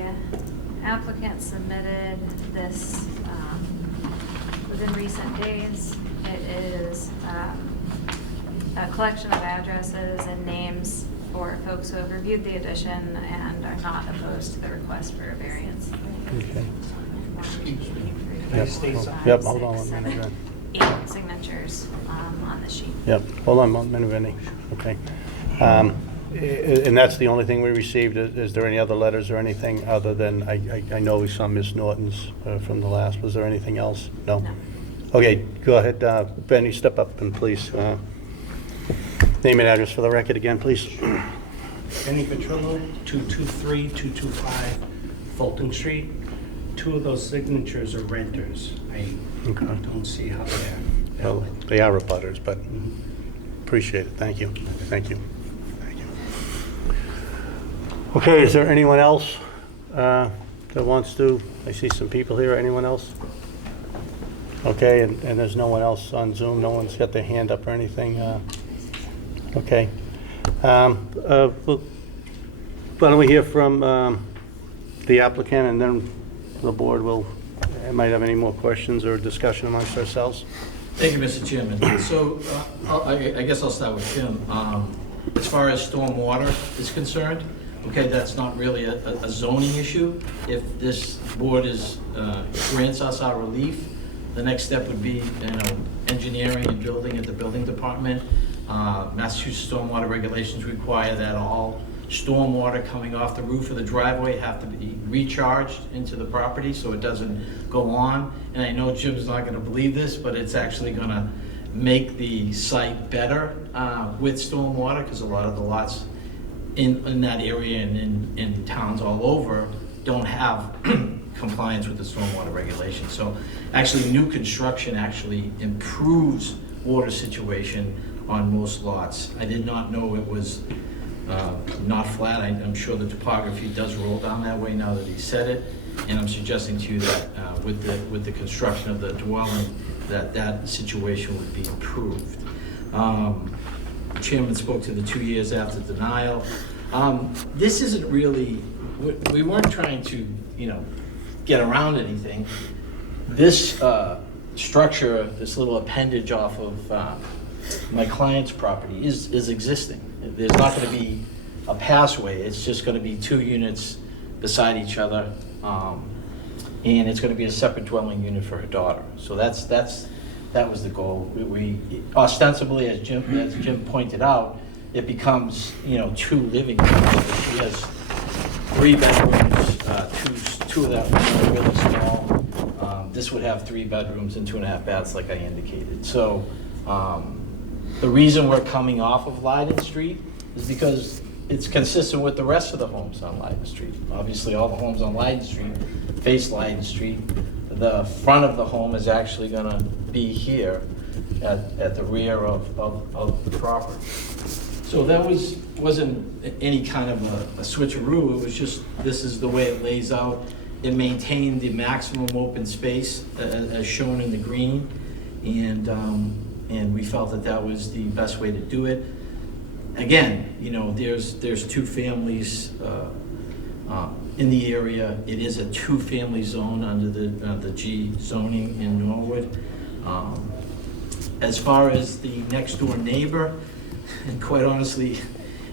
applicant submitted this within recent days. It is a collection of addresses and names for folks who have reviewed the addition and are not opposed to the request for a variance. Okay. Yep. Yep, hold on 1 minute. 8 signatures on the sheet. Yep, hold on 1 minute, Vinnie. Okay. And that's the only thing we received. Is there any other letters or anything other than, I know we saw Miss Norton's from the last. Was there anything else? No? No. Okay, go ahead. Benny, step up and please. Name and address for the record again, please. Benny Petrillo, 223-225 Fulton Street. 2 of those signatures are renters. I don't see how they're Well, valid. they are abutters, but appreciate it. Thank you. Thank you. Thank you. Okay, is there anyone else that wants to? I see some people here. Anyone else? Okay, and there's no one else on Zoom. No one's got their hand up or anything. Okay. Well, why don't we hear from the applicant, and then the board might have any more questions or discussion amongst ourselves. Thank you, Mr. Chairman. So I guess I'll start with Kim. As far as stormwater is concerned, okay, that's not really a zoning issue. If this board grants us our relief, the next step would be, engineering and building at the building department. Massachusetts stormwater regulations require that all stormwater coming off the roof of the driveway have to be recharged into the property so it doesn't go on. And I know Jim's not going to believe this, but it's actually going to make the site better with stormwater, because a lot of the lots in that area and in towns all over don't have compliance with the stormwater regulations. So actually new construction actually improves water situation on most lots. I did not know it was not flat. I'm sure the topography does roll down that way now that he said it. And I'm suggesting to you that with the construction of the dwelling, that situation would be improved. The chairman spoke to the 2 years after denial. This isn't really, we weren't trying to, get around anything. This structure, this little appendage off of my client's property is existing. There's not going to be a passway. It's just going to be 2 units beside each other, and it's going to be a separate dwelling unit for her daughter. So that was the goal. We ostensibly, as Jim pointed out, it becomes 2 living rooms. She has 3 bedrooms, two of them are really small. This would have 3 bedrooms and 2.5 baths, like I indicated. So the reason we're coming off of Leiden Street is because it's consistent with the rest of the homes on Leiden Street. Obviously, all the homes on Leiden Street face Leiden Street. The front of the home is actually going to be here at the rear of the property. So that wasn't any kind of a switcheroo. It was just, this is the way it lays out. It maintained the maximum open space as shown in the green, and we felt that was the best way to do it. Again, there's 2 families in the area. It is a 2-family zone under the G zoning in Norwood. As far as the next door neighbor, and quite honestly,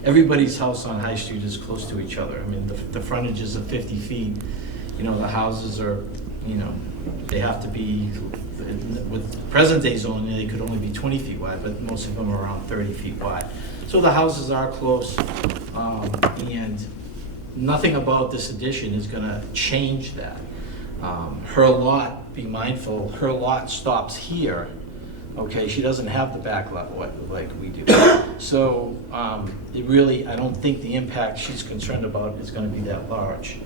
everybody's house on High Street is close to each other. I mean, the frontages of 50 feet. The houses are, they have to be, with present day zoning, they could only be 20 feet wide, but most of them are around 30 feet wide. So the houses are close, and nothing about this addition is going to change that. Her lot, be mindful, her lot stops here. Okay, she doesn't have the back lot like we do. So it really, I don't think the impact she's concerned about is going to be that large.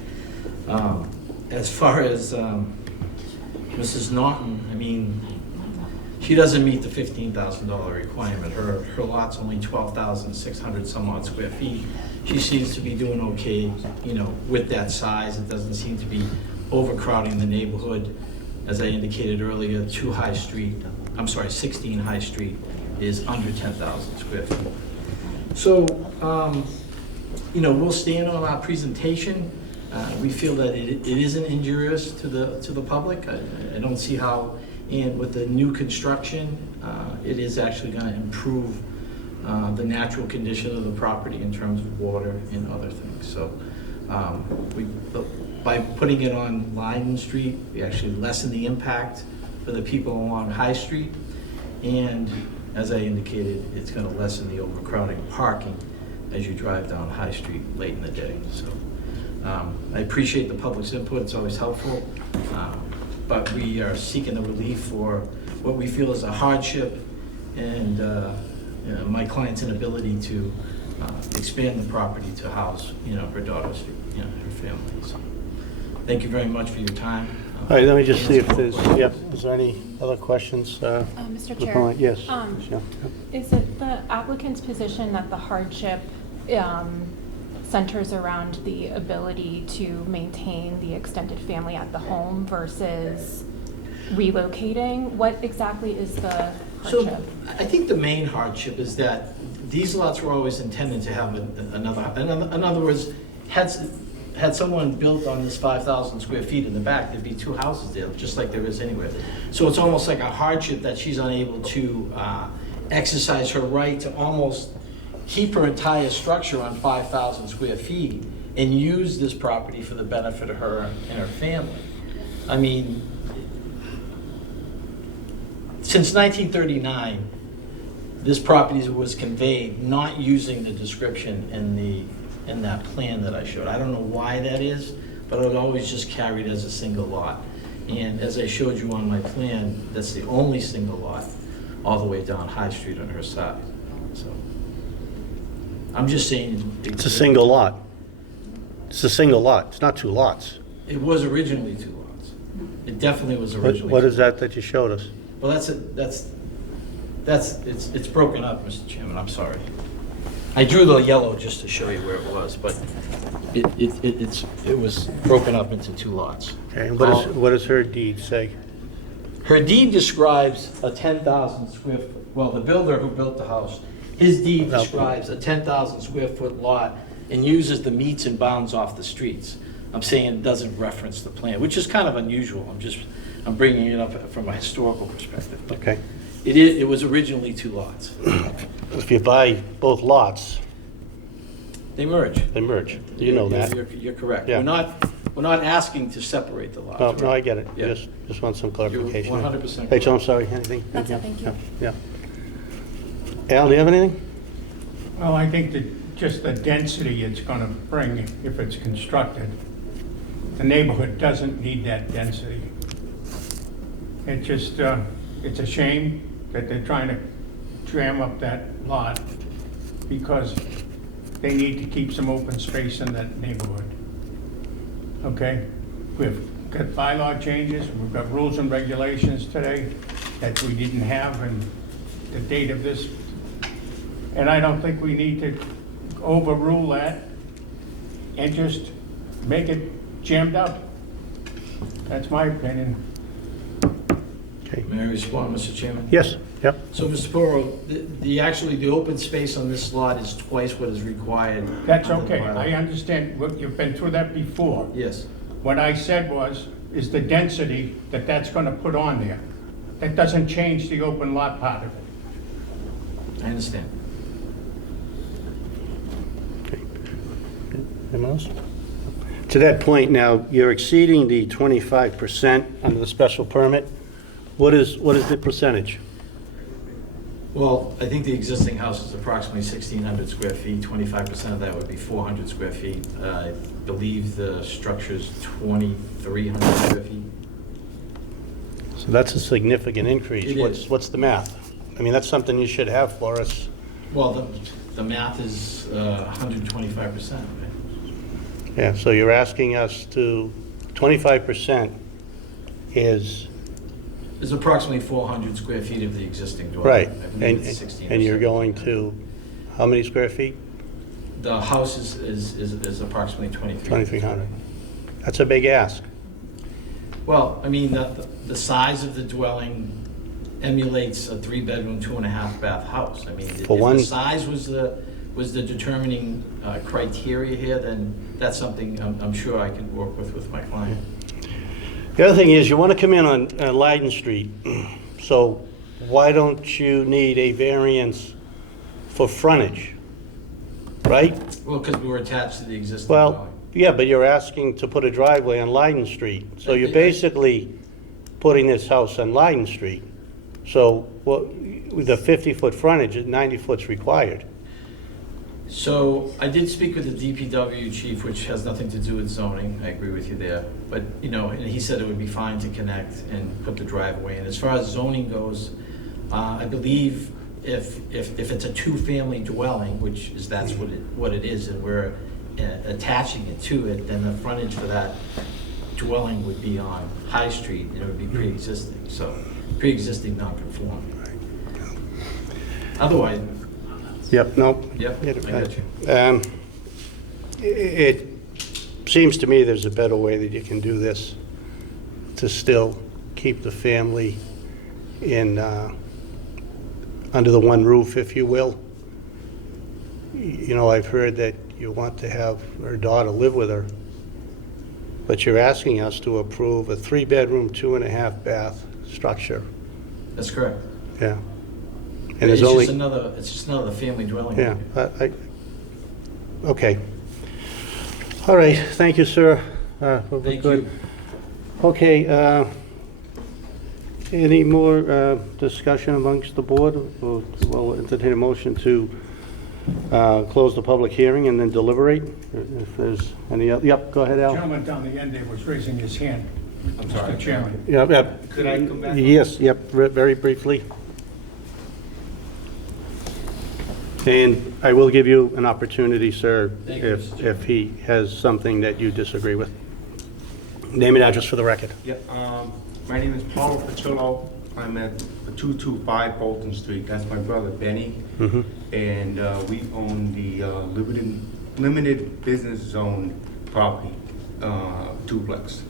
As far as Mrs. Naughton, I mean, she doesn't meet the $15,000 requirement. Her lot's only 12,600 some odd square feet. She seems to be doing okay, with that size. It doesn't seem to be overcrowding the neighborhood. As I indicated earlier, 16 High Street is under 10,000 square feet. So, we'll stand on our presentation. We feel that it isn't injurious to the public. I don't see how, and with the new construction, it is actually going to improve the natural condition of the property in terms of water and other things. So by putting it on Leiden Street, we actually lessen the impact for the people along High Street. And as I indicated, it's going to lessen the overcrowding parking as you drive down High Street late in the day. So I appreciate the public's input. It's always helpful. But we are seeking the relief for what we feel is a hardship and my client's inability to expand the property to house, her daughter's, her family. So thank you very much for your time. All right, let me just see if there's, is there any other questions? Mr. Chair? Yes. Is it the applicant's position that the hardship centers around the ability to maintain the extended family at the home versus relocating? What exactly is the hardship? So I think the main hardship is that these lots were always intended to have another, in other words, had someone built on this 5,000 square feet in the back, there'd be 2 houses there, just like there is anywhere. So it's almost like a hardship that she's unable to exercise her right to almost keep her entire structure on 5,000 square feet and use this property for the benefit of her and her family. I mean, since 1939, this property was conveyed not using the description in that plan that I showed. I don't know why that is, but it always just carried as a single lot. And as I showed you on my plan, that's the only single lot all the way down High Street on her side. So I'm just saying. It's a single lot. It's a single lot. It's not 2 lots. It was originally 2 lots. It definitely was originally. What is that you showed us? Well, it's broken up, Mr. Chairman, I'm sorry. I drew the yellow just to show you where it was, but it was broken up into 2 lots. Okay, and what does her deed say? Her deed describes a 10,000 square foot, well, the builder who built the house, his deed No. describes a 10,000 square foot lot and uses the meets and bounds off the streets. I'm saying it doesn't reference the plan, which is kind of unusual. I'm bringing it up from a historical perspective. But Okay. it was originally 2 lots. If you buy both lots, They merge. they merge. You know that. You're correct. Yeah. We're not asking to separate the lots. No, no, I get it. Yeah. Just want some clarification. You're 100% Rachel, I'm correct. sorry, anything? That's it, thank you. Yeah. Al, do you have anything? Well, I think that just the density it's gonna bring if it's constructed, the neighborhood doesn't need that density. It just, it's a shame that they're trying to jam up that lot because they need to keep some open space in that neighborhood. Okay? We've got bylaw changes, we've got rules and regulations today that we didn't have in the date of this. And I don't think we need to overrule that and just make it jammed up. That's my opinion. Okay. May I respond, Mr. Chairman? Yes, yep. So, Mr. Porro, the open space on this lot is twice what is required. That's under the okay. bylaw. I understand. You've been through that before. Yes. What I said is the density that's gonna put on there. That doesn't change the open lot part of it. I understand. Anyone else? To that point now, you're exceeding the 25% under the special permit. What is the percentage? Well, I think the existing house is approximately 1,600 square feet. 25% of that would be 400 square feet. I believe the structure's 2,300 square feet. So that's a significant increase. It is. What's the math? I mean, that's something you should have for us. Well, the math is 125%, right? Yeah, so you're asking us to, 25% is, There's approximately 400 square feet of the existing dwelling. right, I believe and it's 16 or and you're 17. going to, how many square feet? The house is approximately 2,300. 2,300. That's a big ask. Well, I mean, the size of the dwelling emulates a 3-bedroom, 2.5-bath house. I mean, if For one- the size was the determining criteria here, then that's something I'm sure I can work with my client. The other thing is, you want to come in on Leiden Street, so why don't you need a variance for frontage, right? Well, because we were attached to the existing Well, dwelling. yeah, but you're asking to put a driveway on Leiden Street, so you're basically putting this house on Leiden Street. So, with the 50-foot frontage, 90 foot's required. So I did speak with the DPW chief, which has nothing to do with zoning. I agree with you there. But, you know, and he said it would be fine to connect and put the driveway in. As far as zoning goes, I believe if it's a 2-family dwelling, which is that's what it is, and we're attaching it to it, then the frontage for that dwelling would be on High Street, and it would be pre-existing. So pre-existing non-conforming. Otherwise, Yep, no. Yep, I got you. It seems to me there's a better way that you can do this to still keep the family in, under the one roof, if you will. You know, I've heard that you want to have her daughter live with her, but you're asking us to approve a 3-bedroom, 2.5-bath structure. that's correct. Yeah. And there's It's only. it's just another family dwelling. Yeah, okay. All right, thank you, sir. We're Thank good. you. Okay, any more discussion amongst the board? We'll entertain a motion to close the public hearing and then deliberate. If there's any, yep, go ahead, The Al. gentleman down the end there was raising his hand, Mr. Chairman. Yep. Could I come back? Yes, yep, very briefly. And I will give you an opportunity, sir, Thank you, Mr. Chairman. if he has something that you disagree with. Name and address for the record. Yep, my name is Paul Patillo. I'm at 225 Bolton Street. That's my brother Benny. Mhm. And we own the limited business zone property, duplex.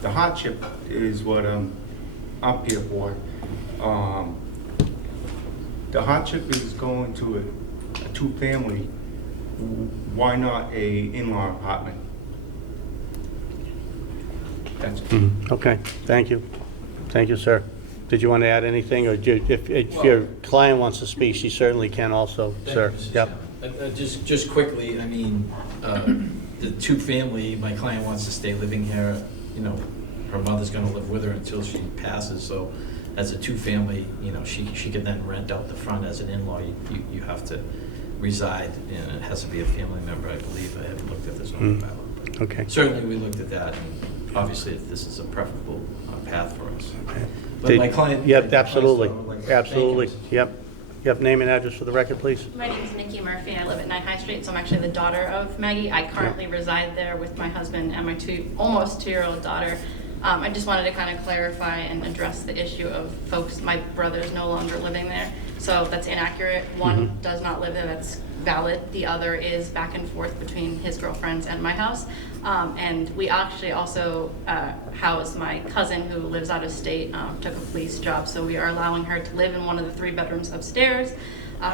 the hardship is what I'm up here for. The hardship is going to a two-family. Why not a in-law apartment? That's it. Okay, thank you. Thank you, sir. Did you want to add anything, or if your client wants to speak, she certainly can also, sir. Thank you, Mr. Yep. Chairman. Just quickly, I mean, the two-family, my client wants to stay living here, you know, her mother's gonna live with her until she passes, so as a two-family, you know, she can then rent out the front. As an in-law, you have to reside, and it has to be a family member, I believe. I haven't looked at this zoning bylaw. but Okay. Certainly, we looked at that, and obviously, this is a preferable path for us. Okay. But my client. Yep, absolutely, Thank you, absolutely. Mr. Yep, name and address for the record, please. My name is Nikki Murphy. I live at 9 High Street, so I'm actually the daughter of Maggie. I currently reside there with my husband and my almost two-year-old daughter. I just wanted to kind of clarify and address the issue of folks, my brother's no longer living there. So that's inaccurate. One does not live there, that's valid. The other is back and forth between his girlfriends and my house. And we actually also house my cousin who lives out of state, took a police job. So we are allowing her to live in one of the 3 bedrooms upstairs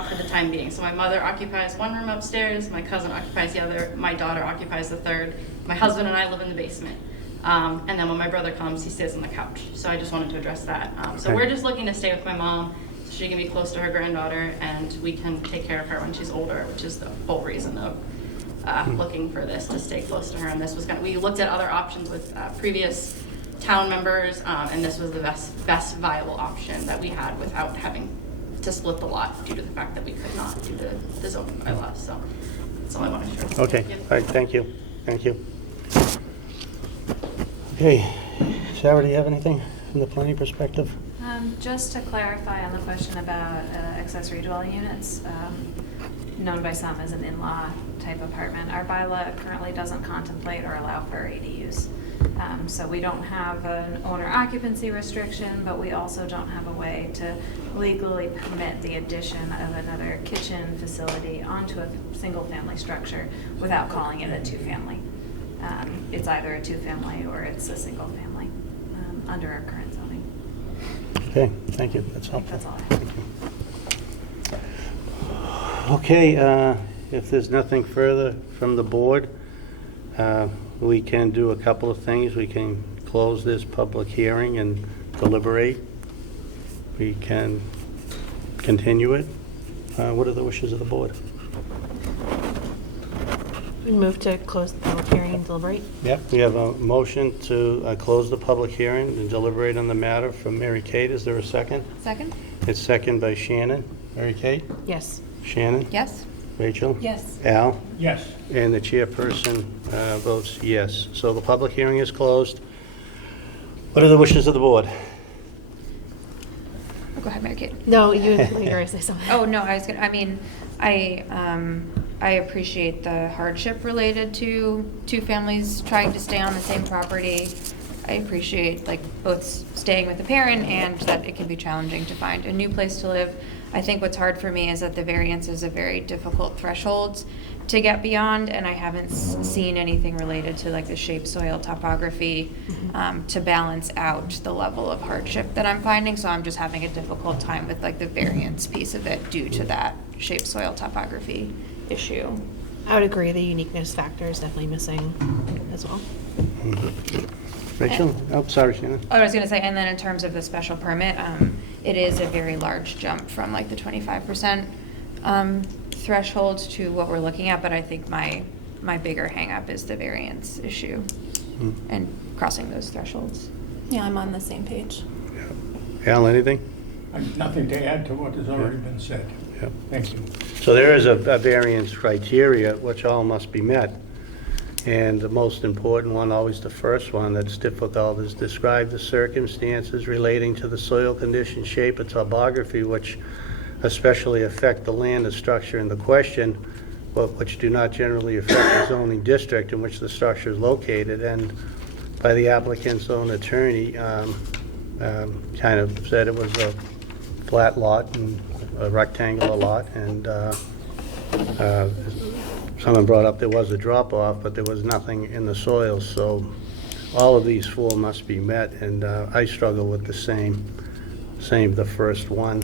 for the time being. So my mother occupies one room upstairs, my cousin occupies the other, my daughter occupies the third. My husband and I live in the basement. And then when my brother comes, he stays on the couch. So I just wanted to address that. So we're just looking to stay with my mom so she can be close to her granddaughter and we can take care of her when she's older, which is the whole reason of looking for this, to stay close to her. And this was we looked at other options with previous town members, and this was the best viable option that we had without having to split the lot due to the fact that we could not due to the zoning bylaws. So that's all I wanted to share. Okay, Yep. all right, thank you, thank you. Okay, Sarah, do you have anything from the planning perspective? Just to clarify on the question about accessory dwelling units, known by some as an in-law type apartment, our bylaw currently doesn't contemplate or allow for ADUs. So we don't have an owner occupancy restriction, but we also don't have a way to legally permit the addition of another kitchen facility onto a single-family structure without calling it a two-family. It's either a two-family or it's a single-family under our current zoning. Okay, thank you, that's helpful. That's all I have. Okay, if there's nothing further from the board, we can do a couple of things. We can close this public hearing and deliberate. We can continue it. What are the wishes of the board? We move to close the public hearing and deliberate. Yep, we have a motion to close the public hearing and deliberate on the matter from Mary Kate. Is there a second? Second? It's second by Shannon. Mary Kate? Yes. Shannon? Yes? Rachel? Yes. Al? Yes. And the chairperson votes yes. So the public hearing is closed. What are the wishes of the board? Oh, go ahead, Mary Kate. No, you were going to say something. Oh, no, I appreciate the hardship related to two families trying to stay on the same property. I appreciate both staying with the parent and that it can be challenging to find a new place to live. I think what's hard for me is that the variance is a very difficult threshold to get beyond, and I haven't seen anything related to the shape, soil, topography to balance out the level of hardship that I'm finding. So I'm just having a difficult time with the variance piece of it due to that shape, soil, topography issue. I would agree. The uniqueness factor is definitely missing as well. Rachel? Oh, sorry, Shannon. I was going to say, and then in terms of the special permit, it is a very large jump from the 25% threshold to what we're looking at, but I think my bigger hang-up is the variance issue and crossing those thresholds. Yeah, I'm on the same page. Al, anything? I have nothing to add to what has already been said. Yep. Thank you. So there is a variance criteria which all must be met. And the most important one, always the first one that's difficult, is describe the circumstances relating to the soil condition, shape, and topography which especially affect the land, the structure, and the question, but which do not generally affect the zoning district in which the structure is located. And by the applicant's own attorney, kind of said it was a flat lot and a rectangular lot, and someone brought up there was a drop-off, but there was nothing in the soil. So all of these four must be met, and I struggle with the same, the first one.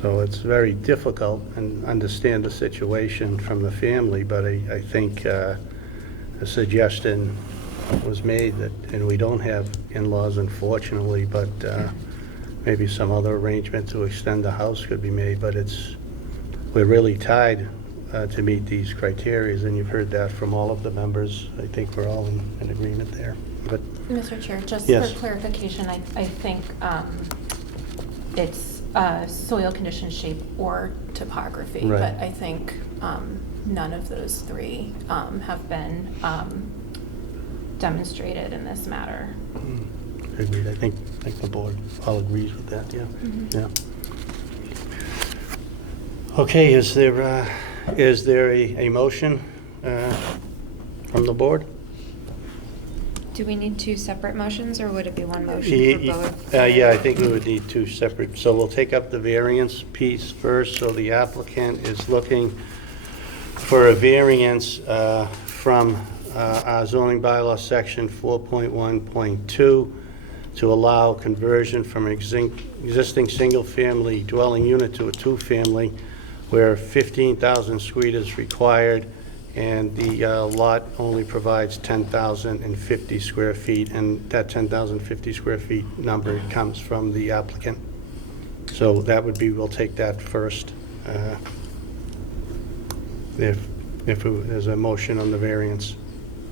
So it's very difficult, and understand the situation from the family, but I think a suggestion was made that, and we don't have in-laws unfortunately, but maybe some other arrangement to extend the house could be made, but we're really tied to meet these criteria, and you've heard that from all of the members. I think we're all in agreement there. But Mr. Chair, just Yes. for clarification, I think it's soil condition, shape, or topography. Right. But I think none of those three have been demonstrated in this matter. agreed. I think the board all agrees with that, yeah. Yeah. Okay, is there a motion from the board? Do we need two separate motions, or would it be one motion for both? Yeah, I think we would need two separate. So we'll take up the variance piece first. So the applicant is looking for a variance from our zoning bylaw section 4.1.2 to allow conversion from existing single-family dwelling unit to a two-family where 15,000 square is required, and the lot only provides 10,050 square feet, and that 10,050 square feet number comes from the applicant. So that would be, we'll take that first. If there's a motion on the variance.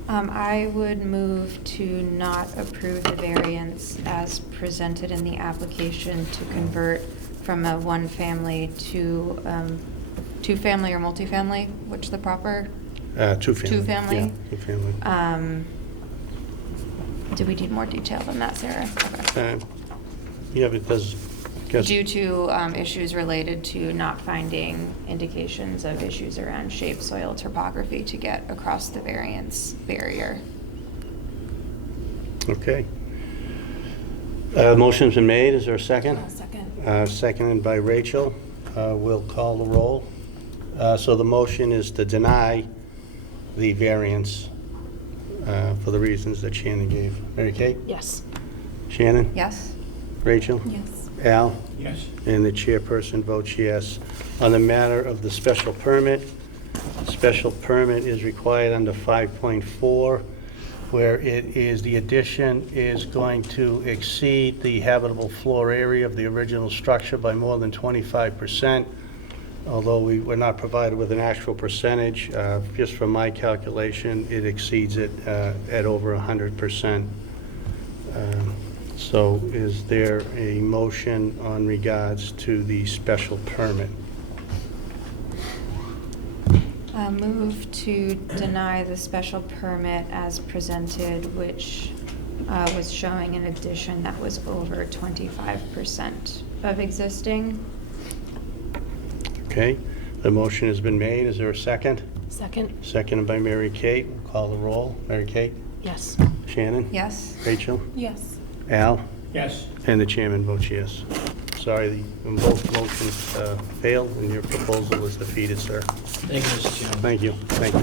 I would move to not approve the variance as presented in the application to convert from a one-family to two-family or multifamily, which the proper? Two-family. Two-family? Yeah, two-family. Do we need more detail than that, Sarah? Okay. Yeah, because. Due to issues related to not finding indications of issues around shape, soil, topography to get across the variance barrier. Okay. Motion's been made. Is there a second? Second. Seconded by Rachel. We'll call the roll. So the motion is to deny the variance for the reasons that Shannon gave. Mary Kate? Yes. Shannon? Yes? Rachel? Yes. Al? Yes. And the chairperson votes yes. On the matter of the special permit is required under 5.4, where it is, the addition is going to exceed the habitable floor area of the original structure by more than 25%. Although we were not provided with an actual percentage, just from my calculation, it exceeds it at over 100%. So is there a motion on regards to the special permit? Move to deny the special permit as presented, which was showing an addition that was over 25% of existing. Okay, the motion has been made. Is there a second? Second? Seconded by Mary Kate. We'll call the roll. Mary Kate? Yes. Shannon? Yes? Rachel? Yes. Al? Yes. And the chairman votes yes. Sorry, both motions failed, and your proposal is defeated, sir. Thank you, Mr. Chairman. Thank you. Thank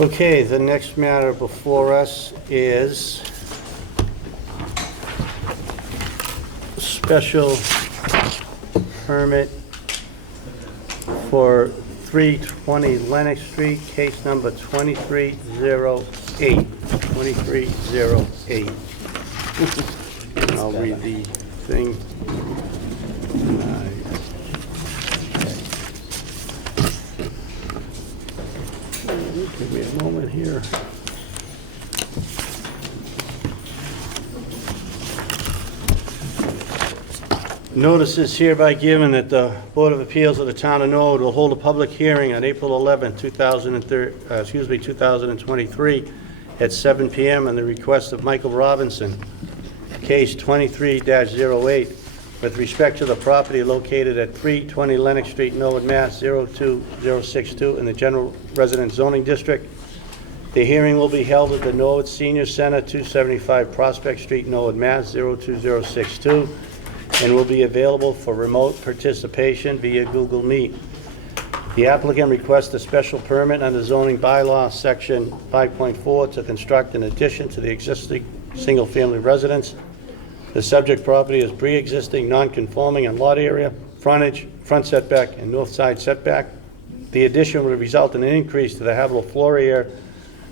you. Okay, the next matter before us is special permit for 320 Lennox Street, case number 2308. 2308. I'll read the thing. Give me a moment here. Notice is hereby given that the Board of Appeals of the Town of Norwood will hold a public hearing on April 11, 2023 at 7 p.m. on the request of Michael Robinson, case 23-08, with respect to the property located at 320 Lennox Street, Norwood, Mass. 02062 in the General Residence Zoning District. The hearing will be held at the Norwood Senior Center, 275 Prospect Street, Norwood, Mass. 02062, and will be available for remote participation via Google Meet. The applicant requests a special permit under zoning bylaw, section 5.4, to construct an addition to the existing single-family residence. The subject property is pre-existing, non-conforming in lot area, frontage, front setback, and north side setback. The addition would result in an increase to the habitable floor area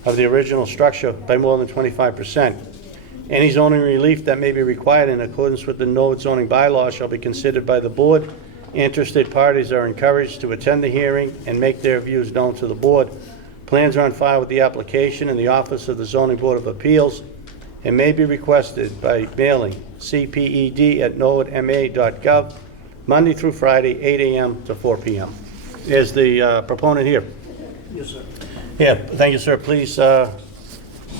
of the original structure by more than 25%. Any zoning relief that may be required in accordance with the Norwood zoning bylaw shall be considered by the board. Interested parties are encouraged to attend the hearing and make their views known to the board. Plans are on file with the application in the office of the Zoning Board of Appeals and may be requested by mailing cped@norwoodma.gov, Monday through Friday, 8 a.m. to 4 p.m. Is the proponent here? Yes, sir. Yeah, thank you, sir. Please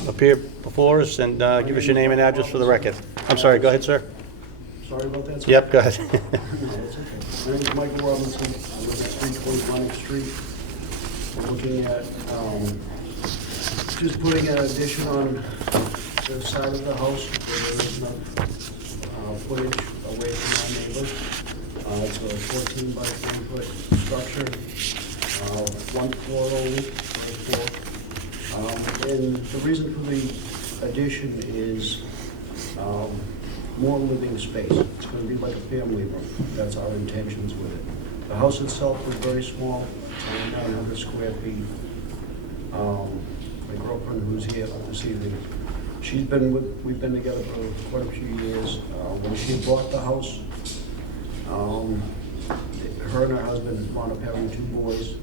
appear before us and give us your name and address for the record. I'm sorry, go ahead, sir. Sorry about that, sir? Yep, go ahead. No, it's okay. My name is Michael Robinson. I live at 320 Bonnet Street. We're looking at just putting an addition on the side of the house where there is no footage away from our neighbors. It's a 14 by 20 foot structure, one floor only, first floor. And the reason for the addition is more living space. It's going to be like a family room. That's our intentions with it. The house itself is very small, it's only 900 square feet. My girlfriend, who's here this evening, we've been together for quite a few years. When she bought the house, her and her husband wound up having 2 boys.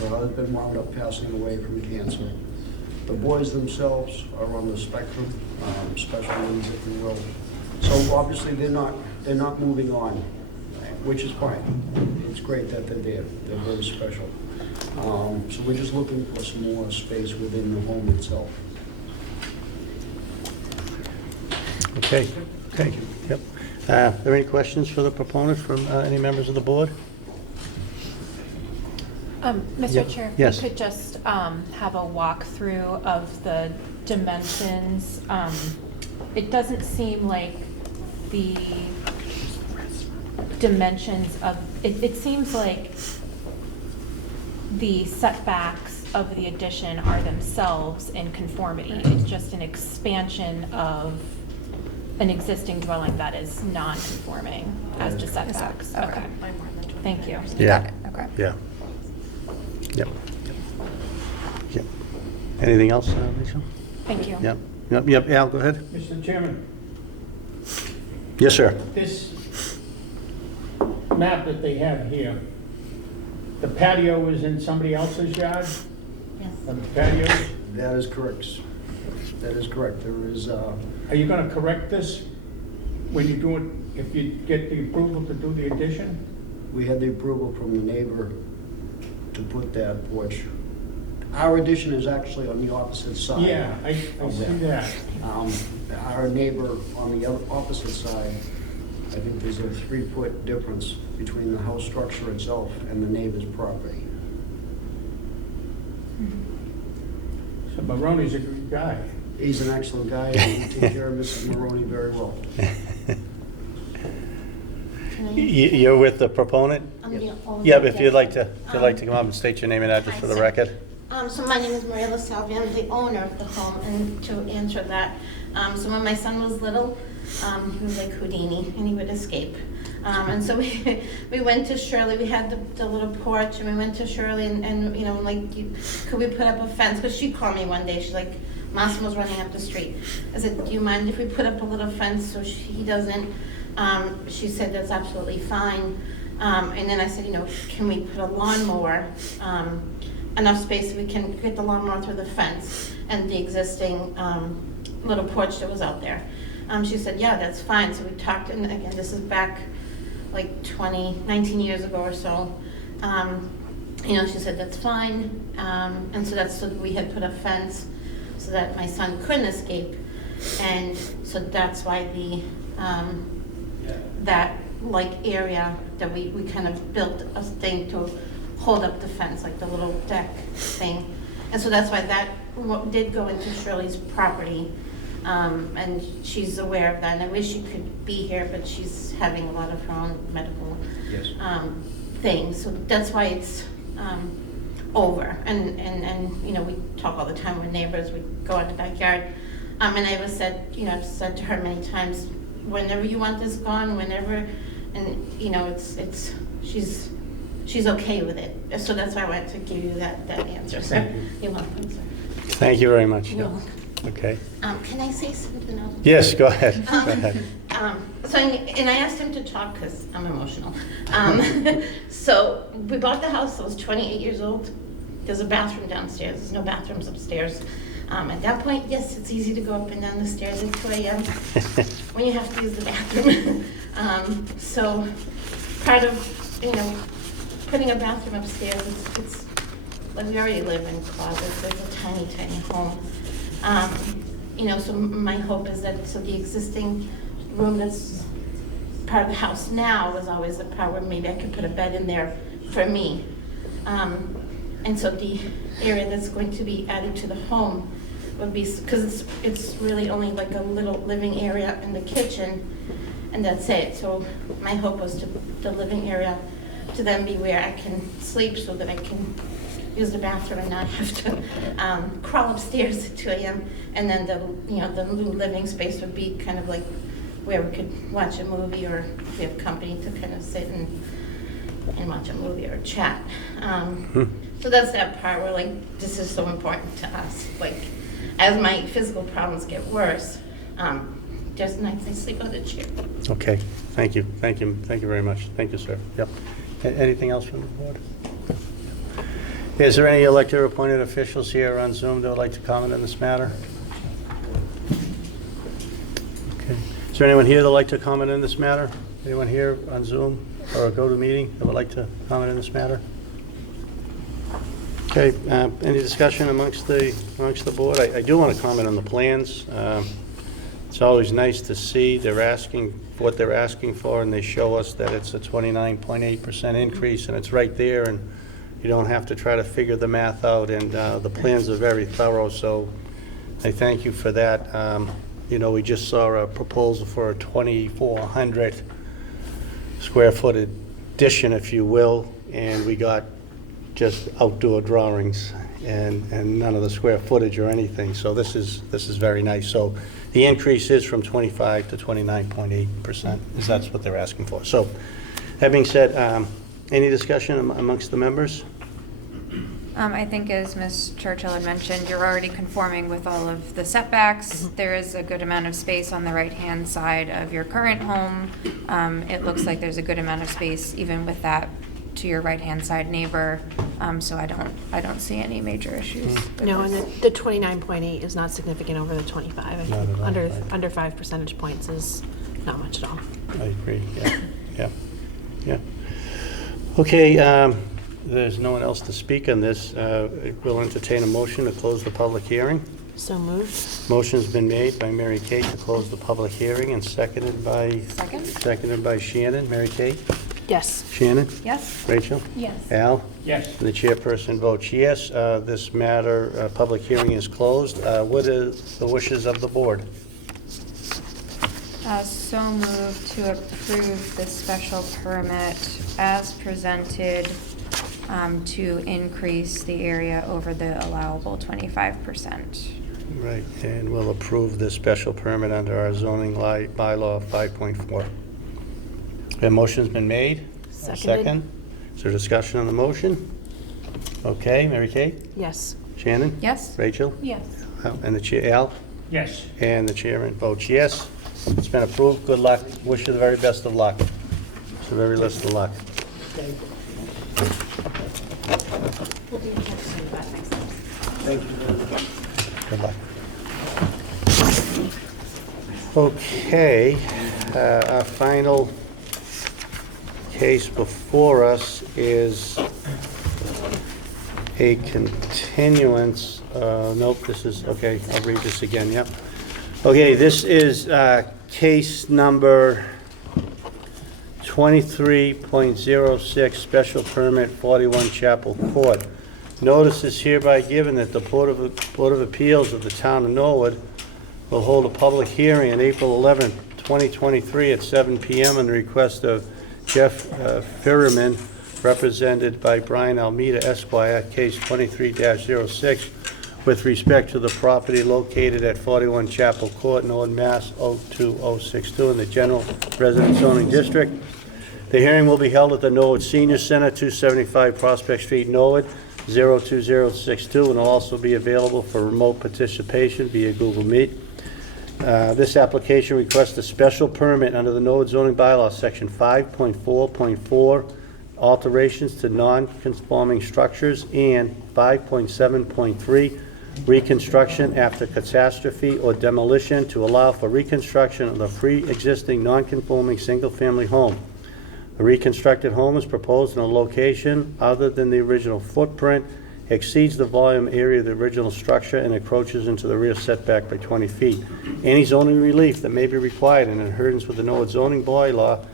Her husband wound up passing away from cancer. The boys themselves are on the spectrum, special needs, if you will. So obviously they're not moving on, which is fine. It's great that they're there. They're very special. So we're just looking for some more space within the home itself. Okay, okay, yep. Are there any questions for the proponent from any members of the board? Mr. Yep. Chair, if Yes. we could just have a walkthrough of the dimensions. It doesn't seem like the dimensions of, it seems like the setbacks of the addition are themselves in conformity. It's just an expansion of an existing dwelling that is non-conforming as to setbacks. Okay. Thank you. Yeah. Okay. Yeah. Yep. Yep. Anything else, Rachel? Thank you. Yep. Yep, Al, go ahead. Mr. Chairman, Yes, sir. this map that they have here, the patio is in somebody else's yard? Yes. The patio? That is correct. That is correct. There is, Are you gonna correct this when you do it, if you get the approval to do the addition? we had the approval from the neighbor to put that porch. Our addition is actually on the opposite side. Yeah, I see that. Our neighbor on the opposite side, I think there's a 3-foot difference between the house structure itself and the neighbor's property. So Maroney's a good guy. He's an excellent guy, and he takes care of Mrs. Maroney very well. You're with the proponent? I'm the owner. Yeah, but if you'd like Yes. to come up and state your name and address Hi, for the sir. record. So my name is Maria LaSalvia. I'm the owner of the home, and to answer that, so when my son was little, he was like Houdini, and he would escape. And so we went to Shirley. We had the little porch, and we went to Shirley, and you know, like, could we put up a fence? Because she called me one day. She's like, Massimo's running up the street. I said, do you mind if we put up a little fence so he doesn't? She said that's absolutely fine. And then I said, you know, can we put a lawnmower, enough space so we can get the lawnmower through the fence and the existing little porch that was out there. She said, yeah, that's fine. So we talked, and again, this is back like 19 years ago or so. You know, she said, that's fine. And so we had put a fence so that my son couldn't escape. And so that's why that like area that we kind of built a thing to hold up the fence, like the little deck thing. And so that's why that did go into Shirley's property. And she's aware of that, and I wish she could be here, but she's having a lot of her own medical Yes. things. So that's why it's over. And you know, we talk all the time with neighbors, we go out the backyard. And I've said to her many times, whenever you want this gone, whenever, and you know, she's okay with it. So that's why I wanted to give you that answer, sir. Thank you. You're welcome, sir. Thank you very much. You're welcome. Okay. Can I say something else? Yes, go ahead. Go ahead. So, and I asked him to talk because I'm emotional. So we bought the house, I was 28 years old. There's a bathroom downstairs, there's no bathrooms upstairs. At that point, yes, it's easy to go up and down the stairs at 2 a.m. when you have to use the bathroom. So part of, you know, putting a bathroom upstairs, it's like we already live in closets, it's a tiny, tiny home. You know, so my hope is that, so the existing room that's part of the house now was always the part where maybe I could put a bed in there for me. And so the area that's going to be added to the home would be, because it's really only like a little living area in the kitchen, and that's it. So my hope was to the living area to then be where I can sleep so that I can use the bathroom and not have to crawl upstairs at 2 a.m. And then the new living space would be kind of like where we could watch a movie, or if we have company to kind of sit and watch a movie or chat. So that's that part where like this is so important to us. Like as my physical problems get worse, just nights I sleep on the chair. Okay, thank you very much. Thank you, sir. Yep. Anything else from the board? Is there any elected or appointed officials here on Zoom that would like to comment on this matter? Okay. Is there anyone here that would like to comment on this matter? Anyone here on Zoom or a go-to-meeting that would like to comment on this matter? Okay, any discussion amongst the board? I do want to comment on the plans. It's always nice to see they're asking what they're asking for, and they show us that it's a 29.8% increase, and it's right there, and you don't have to try to figure the math out, and the plans are very thorough, so I thank you for that. You know, we just saw a proposal for a 2,400 square foot addition, if you will, and we got just outdoor drawings and none of the square footage or anything, so this is very nice. So the increase is from 25 to 29.8%, is that's what they're asking for. So that being said, any discussion amongst the members? I think as Ms. Churchill had mentioned, you're already conforming with all of the setbacks. There is a good amount of space on the right-hand side of your current home. It looks like there's a good amount of space even with that to your right-hand side neighbor. So I don't see any major issues. No, and the 29.8 is not significant over the 25. I Not think at all, right. under 5 percentage points is not much at all. I agree, yeah. Okay, there's no one else to speak on this. We'll entertain a motion to close the public hearing. So moved. Motion's been made by Mary Kate to close the public hearing and seconded by Shannon. Mary Kate? Yes. Shannon? Yes. Rachel? Yes. Al? Yes. The chairperson votes yes. This matter, public hearing is closed. What are the wishes of the board? So moved to approve the special permit as presented to increase the area over the allowable 25%. Right, and we'll approve the special permit under our zoning bylaw 5.4. A motion's been made. Seconded. Second. Is there discussion on the motion? Okay, Mary Kate? Yes. Shannon? Yes. Rachel? Yes. And the chair, Al? Yes. And the chairman votes yes. It's been approved. Good luck. Wish you the very best of luck. Wish you the very best of luck. We'll be in touch soon about next time. Thank you. Good luck. Okay, our final case before us is a continuance. Nope, this is, okay, I'll read this again, yep. Okay, this is case number 23.06 special permit 41 Chapel Court. Notice is hereby given that the Board of Appeals of the Town of Norwood will hold a public hearing on April 11th, 2023 at 7 p.m. on the request of Jeff Firman, represented by Brian Almeida Esquire, case 23-06, with respect to the property located at 41 Chapel Court, Norwood, Mass. 02062 in the General Residence Zoning District. The hearing will be held at the Norwood Senior Center, 275 Prospect Street, Norwood, 02062, and will also be available for remote participation via Google Meet. This application requests a special permit under the Norwood zoning bylaw, section 5.4.4, alterations to non-conforming structures, and 5.7.3, reconstruction after catastrophe or demolition to allow for reconstruction of the pre-existing non-conforming single-family home. The reconstructed home is proposed in a location other than the original footprint, exceeds the volume area of the original structure, and encroaches into the rear setback by 20 feet. Any zoning relief that may be required in accordance with the Norwood zoning bylaw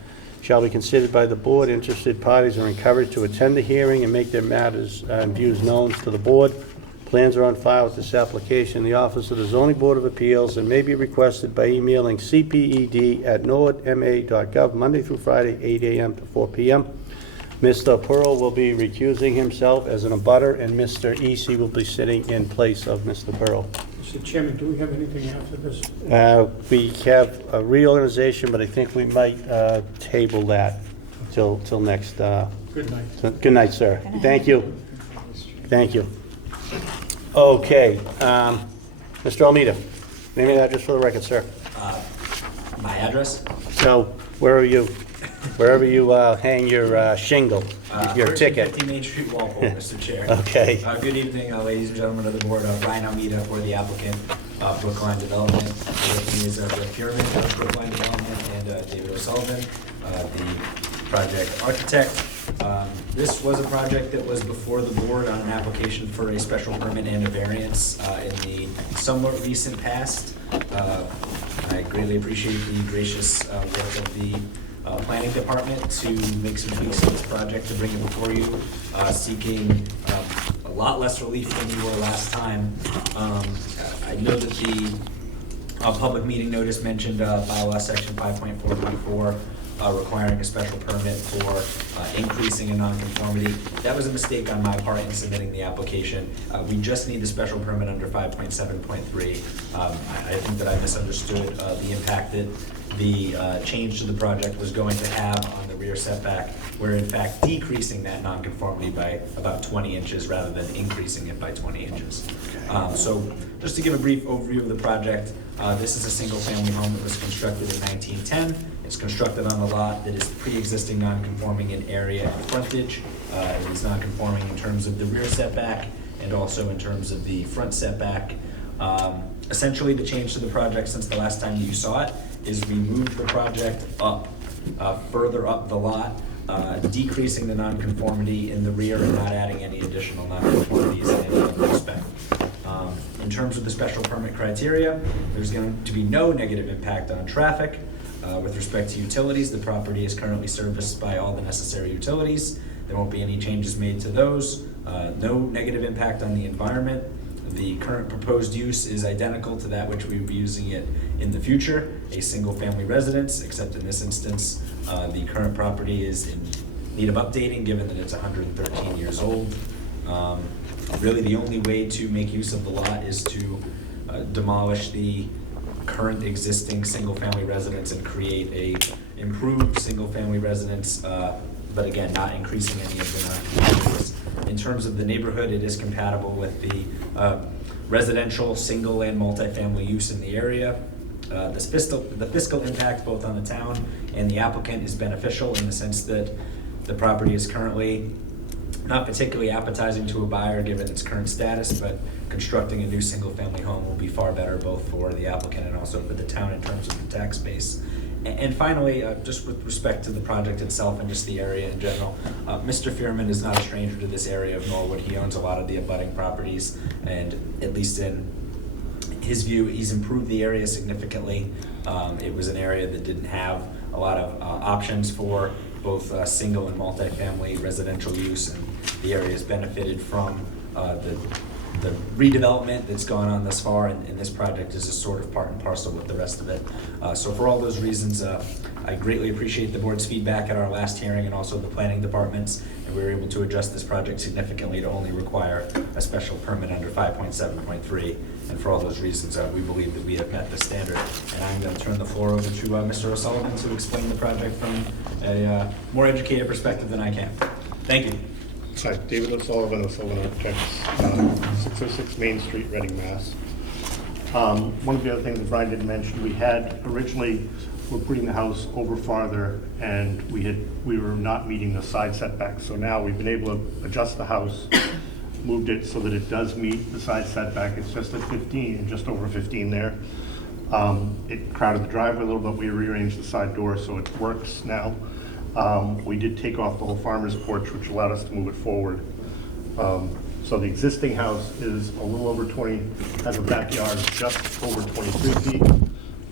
shall be considered by the board. Interested parties are encouraged to attend the hearing and make their matters and views known to the board. Plans are on file with this application in the office of the Zoning Board of Appeals and may be requested by emailing cped@norwoodma.gov Monday through Friday, 8 a.m. to 4 p.m. Mr. Pearl will be recusing himself as an abutter, and Mr. Easy will be sitting in place of Mr. Pearl. Mr. Chairman, do we have anything after this? We have a reorganization, but I think we might table that till next. Good night. Good night, sir. Thank you. Thank you. Okay, Mr. Almeida, name and address for the record, sir. My address? No, where are you? Wherever you hang your shingle, your ticket. 1350 Main Street, Walpole, Mr. Chair. Okay. Good evening, ladies and gentlemen of the board. Brian Almeida for the applicant, Brookline Development. With me is Rick Furman of Brookline Development and David O'Sullivan, the project architect. This was a project that was before the board on an application for a special permit and a variance in the somewhat recent past. I greatly appreciate the gracious work of the planning department to make some tweaks to this project to bring it before you, seeking a lot less relief than you were last time. I know that the public meeting notice mentioned bylaw section 5.4.4 requiring a special permit for increasing a nonconformity. That was a mistake on my part in submitting the application. We just need the special permit under 5.7.3. I think that I misunderstood the impact that the change to the project was going to have on the rear setback. We're in fact decreasing that nonconformity by about 20 inches rather than increasing it by 20 inches. So just to give a brief overview of the project, this is a single-family home that was constructed in 1910. It's constructed on a lot that is pre-existing non-conforming in area and frontage. It is non-conforming in terms of the rear setback and also in terms of the front setback. Essentially, the change to the project since the last time that you saw it is we moved the project up, further up the lot, decreasing the non-conformity in the rear and not adding any additional non-conformities in any other respect. In terms of the special permit criteria, there's going to be no negative impact on traffic. With respect to utilities, the property is currently serviced by all the necessary utilities. There won't be any changes made to those. No negative impact on the environment. The current proposed use is identical to that which we will be using it in the future, a single-family residence, except in this instance, the current property is in need of updating given that it's 113 years old. Really, the only way to make use of the lot is to demolish the current existing single-family residence and create a improved single-family residence, but again, not increasing any of the non-conformities. In terms of the neighborhood, it is compatible with the residential, single, and multifamily use in the area. The fiscal impact both on the town and the applicant is beneficial in the sense that the property is currently not particularly appetizing to a buyer given its current status, but constructing a new single-family home will be far better both for the applicant and also for the town in terms of the tax base. And finally, just with respect to the project itself and just the area in general, Mr. Furman is not a stranger to this area of Norwood. He owns a lot of the abutting properties, and at least in his view, he's improved the area significantly. It was an area that didn't have a lot of options for both single and multifamily residential use, and the area has benefited from the redevelopment that's gone on thus far, and this project is a sort of part and parcel with the rest of it. So for all those reasons, I greatly appreciate the board's feedback at our last hearing and also the planning departments, and we were able to adjust this project significantly to only require a special permit under 5.7.3. And for all those reasons, we believe that we have met the standard. And I'm going to turn the floor over to Mr. O'Sullivan to explain the project from a more educated perspective than I can. Thank you. Hi, David O'Sullivan, O'Sullivan Architects, 606 Main Street, Reading, Mass. One of the other things that Brian didn't mention, we had originally, we're putting the house over farther, and we were not meeting the side setbacks. So now we've been able to adjust the house, moved it so that it does meet the side setback. It's just at 15, just over 15 there. It crowded the driveway a little bit. We rearranged the side door so it works now. We did take off the whole farmer's porch, which allowed us to move it forward. So the existing house is a little over 20, has a backyard just over 23 feet.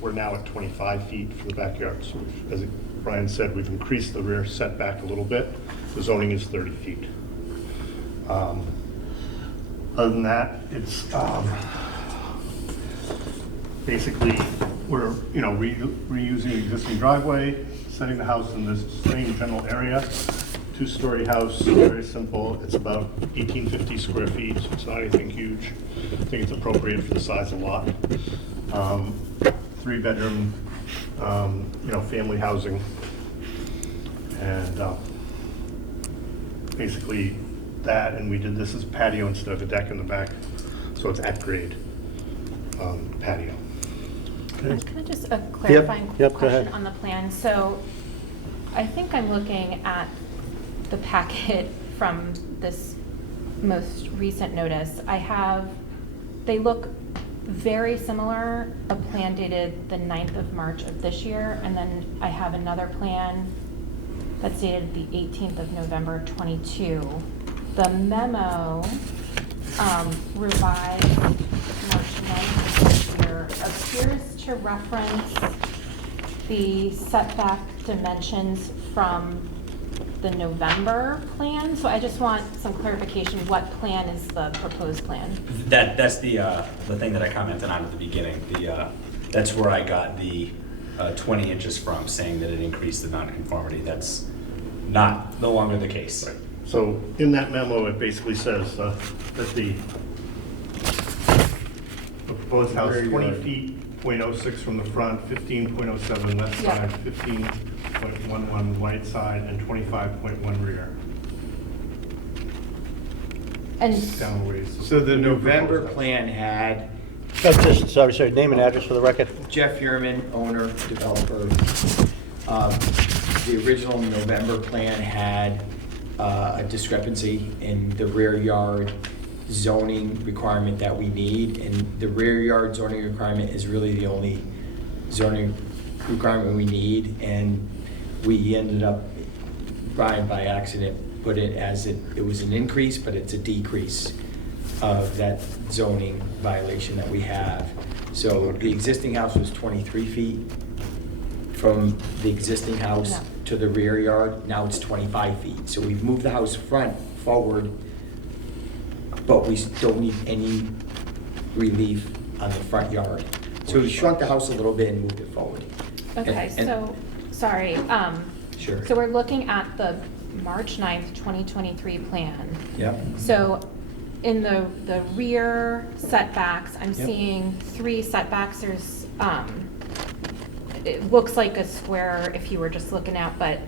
We're now at 25 feet for the backyard. So as Brian said, we've increased the rear setback a little bit. The zoning is 30 feet. Other than that, it's basically we're reusing the existing driveway, setting the house in this same general area. Two-story house, very simple. It's about 1,850 square feet, so it's not anything huge. I think it's appropriate for the size of the lot. 3-bedroom, family housing, and basically that. And we did this as patio instead of a deck in the back, so it's at grade patio. Can I just a clarifying Yep, go question ahead. on the plan? So I think I'm looking at the packet from this most recent notice. They look very similar, a plan dated the 9th of March of this year, and then I have another plan that's dated the 18th of November 22. The memo revised March 9th of this year appears to reference the setback dimensions from the November plan. So I just want some clarification. What plan is the proposed plan? That's the thing that I commented on at the beginning. That's where I got the 20 inches from, saying that it increased the nonconformity. That's no longer the case. Right. So in that memo, it basically says that the proposed house is 20 feet, 0.06 from the front, 15.07 left side, 15.11 right side, and 25.1 rear. And down the ways. So the November plan had Sorry, name and address for the record. Jeff Yearman, owner, developer. The original November plan had a discrepancy in the rear yard zoning requirement that we need, and the rear yard zoning requirement is really the only zoning requirement we need, and we ended up, Brian by accident put it as it was an increase, but it's a decrease of that zoning violation that we have. So the existing house was 23 feet from the existing house to the rear yard. Now it's 25 feet. So we've moved the house front forward, but we don't need any relief on the front yard. So we shrunk the house a little bit and moved it forward. Okay, so, sorry. Sure. So we're looking at the March 9th, 2023 plan. Yep. So in the rear setbacks, I'm Yep. seeing 3 setbacks. There's, it looks like a square if you were just looking at, but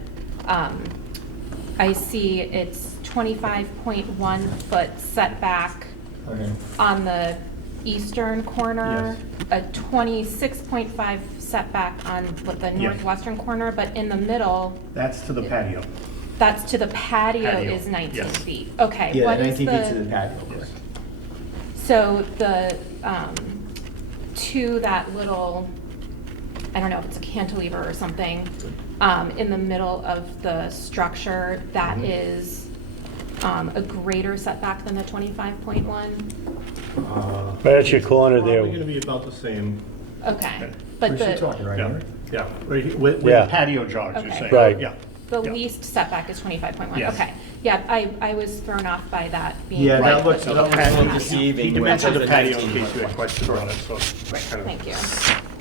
I see it's 25.1 foot setback on the eastern corner, a 26.5 setback on the northwestern corner, but in the middle. That's to the patio. That's to the patio is 19 feet. Okay. Yeah, what 19 is feet to the patio. Yes. So the, to that little, I don't know if it's a cantilever or something, in the middle of the structure, that is a greater setback than the 25.1? Right at your corner there. Probably gonna be about the same. Okay, but Where's she the. talking, right here? Yeah, right here, with the patio jogs, you're Okay. saying? Right. Yeah. the least setback is 25.1, Yes. okay. Yeah, I was thrown off by that being. Yeah, that right, looks but a maybe little I'm deceiving. He when dimensioned the it's patio in 19. case you had questions on it, so. Great, kind of- thank you.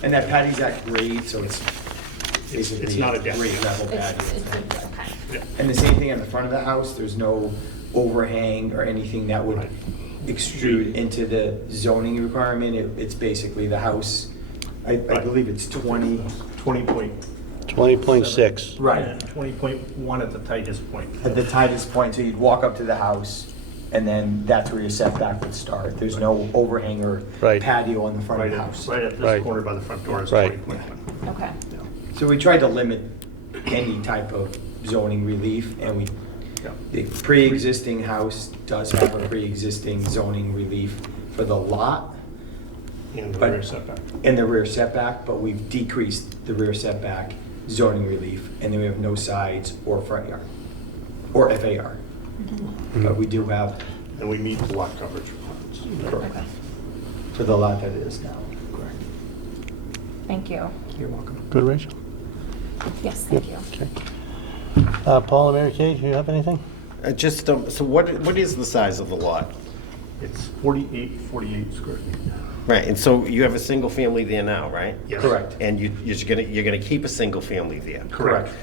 And that patio's at grade, so it's basically. It's not a deck. Grade level It's, patio. okay. And the same thing in the front of the house, there's no overhang or anything that would extrude into the zoning requirement. It's basically the house, I believe it's 20. 20.6. Right. 20.1 at the tightest point. At the tightest point, so you'd walk up to the house, and then that's where your setback would start. There's no overhang or Right. patio on the front of Right the at, house. right at Right. this corner by the front door is Right. 20.1. Okay. So we tried to limit any type of zoning relief, and the pre-existing house does have a pre-existing zoning relief for the lot. And the but- rear setback. In the rear setback, but we've decreased the rear setback zoning relief, and then we have no sides or front yard, or FAR. But we do have. And we meet the lot coverage requirements. Correct. For the lot that it is now. Correct. Thank you. You're welcome. Good, Rachel? Yes, thank you. Okay. Paul and Mary Kay, do you have anything? Just, so what is the size of the lot? It's 48 square feet. Right, and so you have a single family there now, right? Yes. Correct. And you're gonna keep a single family there? Correct.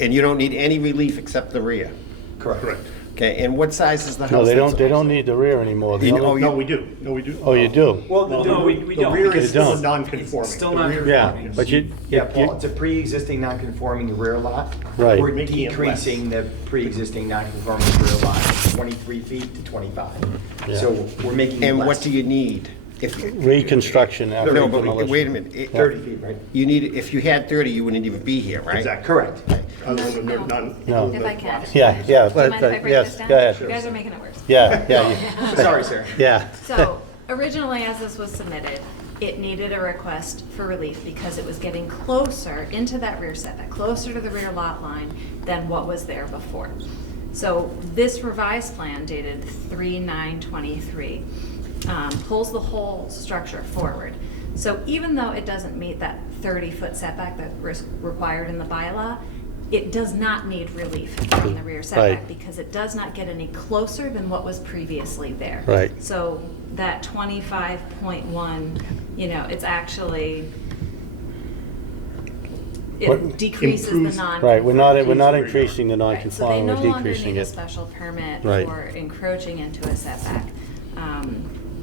And you don't need any relief except the rear? Correct. Okay, and what size is the house? No, they that's- don't need the rear anymore. The You only- know, No, we do. No, we do. Oh, you do? Well, No, we the don't. rear because is still don't. non-conforming. It's still The rear- non-conforming. Yeah, but you. Yeah, you- Paul, it's a pre-existing non-conforming rear lot. Right. We're Making it less. decreasing the pre-existing non-conforming rear lot from 23 feet to 25. Yeah. So we're making it And less. what do you need? Reconstruction after No, but demolition. wait a minute. 30 feet, right? You need, if you had 30, you wouldn't even be here, right? Exactly. Correct. Other than the No. If I can. Yeah, yeah. Do you mind if I break yes, this down? go ahead. You guys are making it worse. Yeah, yeah. Sorry, sir. Yeah. So originally, as this was submitted, it needed a request for relief because it was getting closer into that rear setback, closer to the rear lot line than what was there before. So this revised plan dated 3/9/23 pulls the whole structure forward. So even though it doesn't meet that 30-foot setback that's required in the bylaw, it does not need relief from the rear setback Right. because it does not get any closer than what was previously there. Right. So that 25.1, it's actually, What- it decreases the improves- non. Right, we're not Improves the rear increasing the Right, so they non-conforming, no we're longer decreasing need a it. special permit Right. for encroaching into a setback.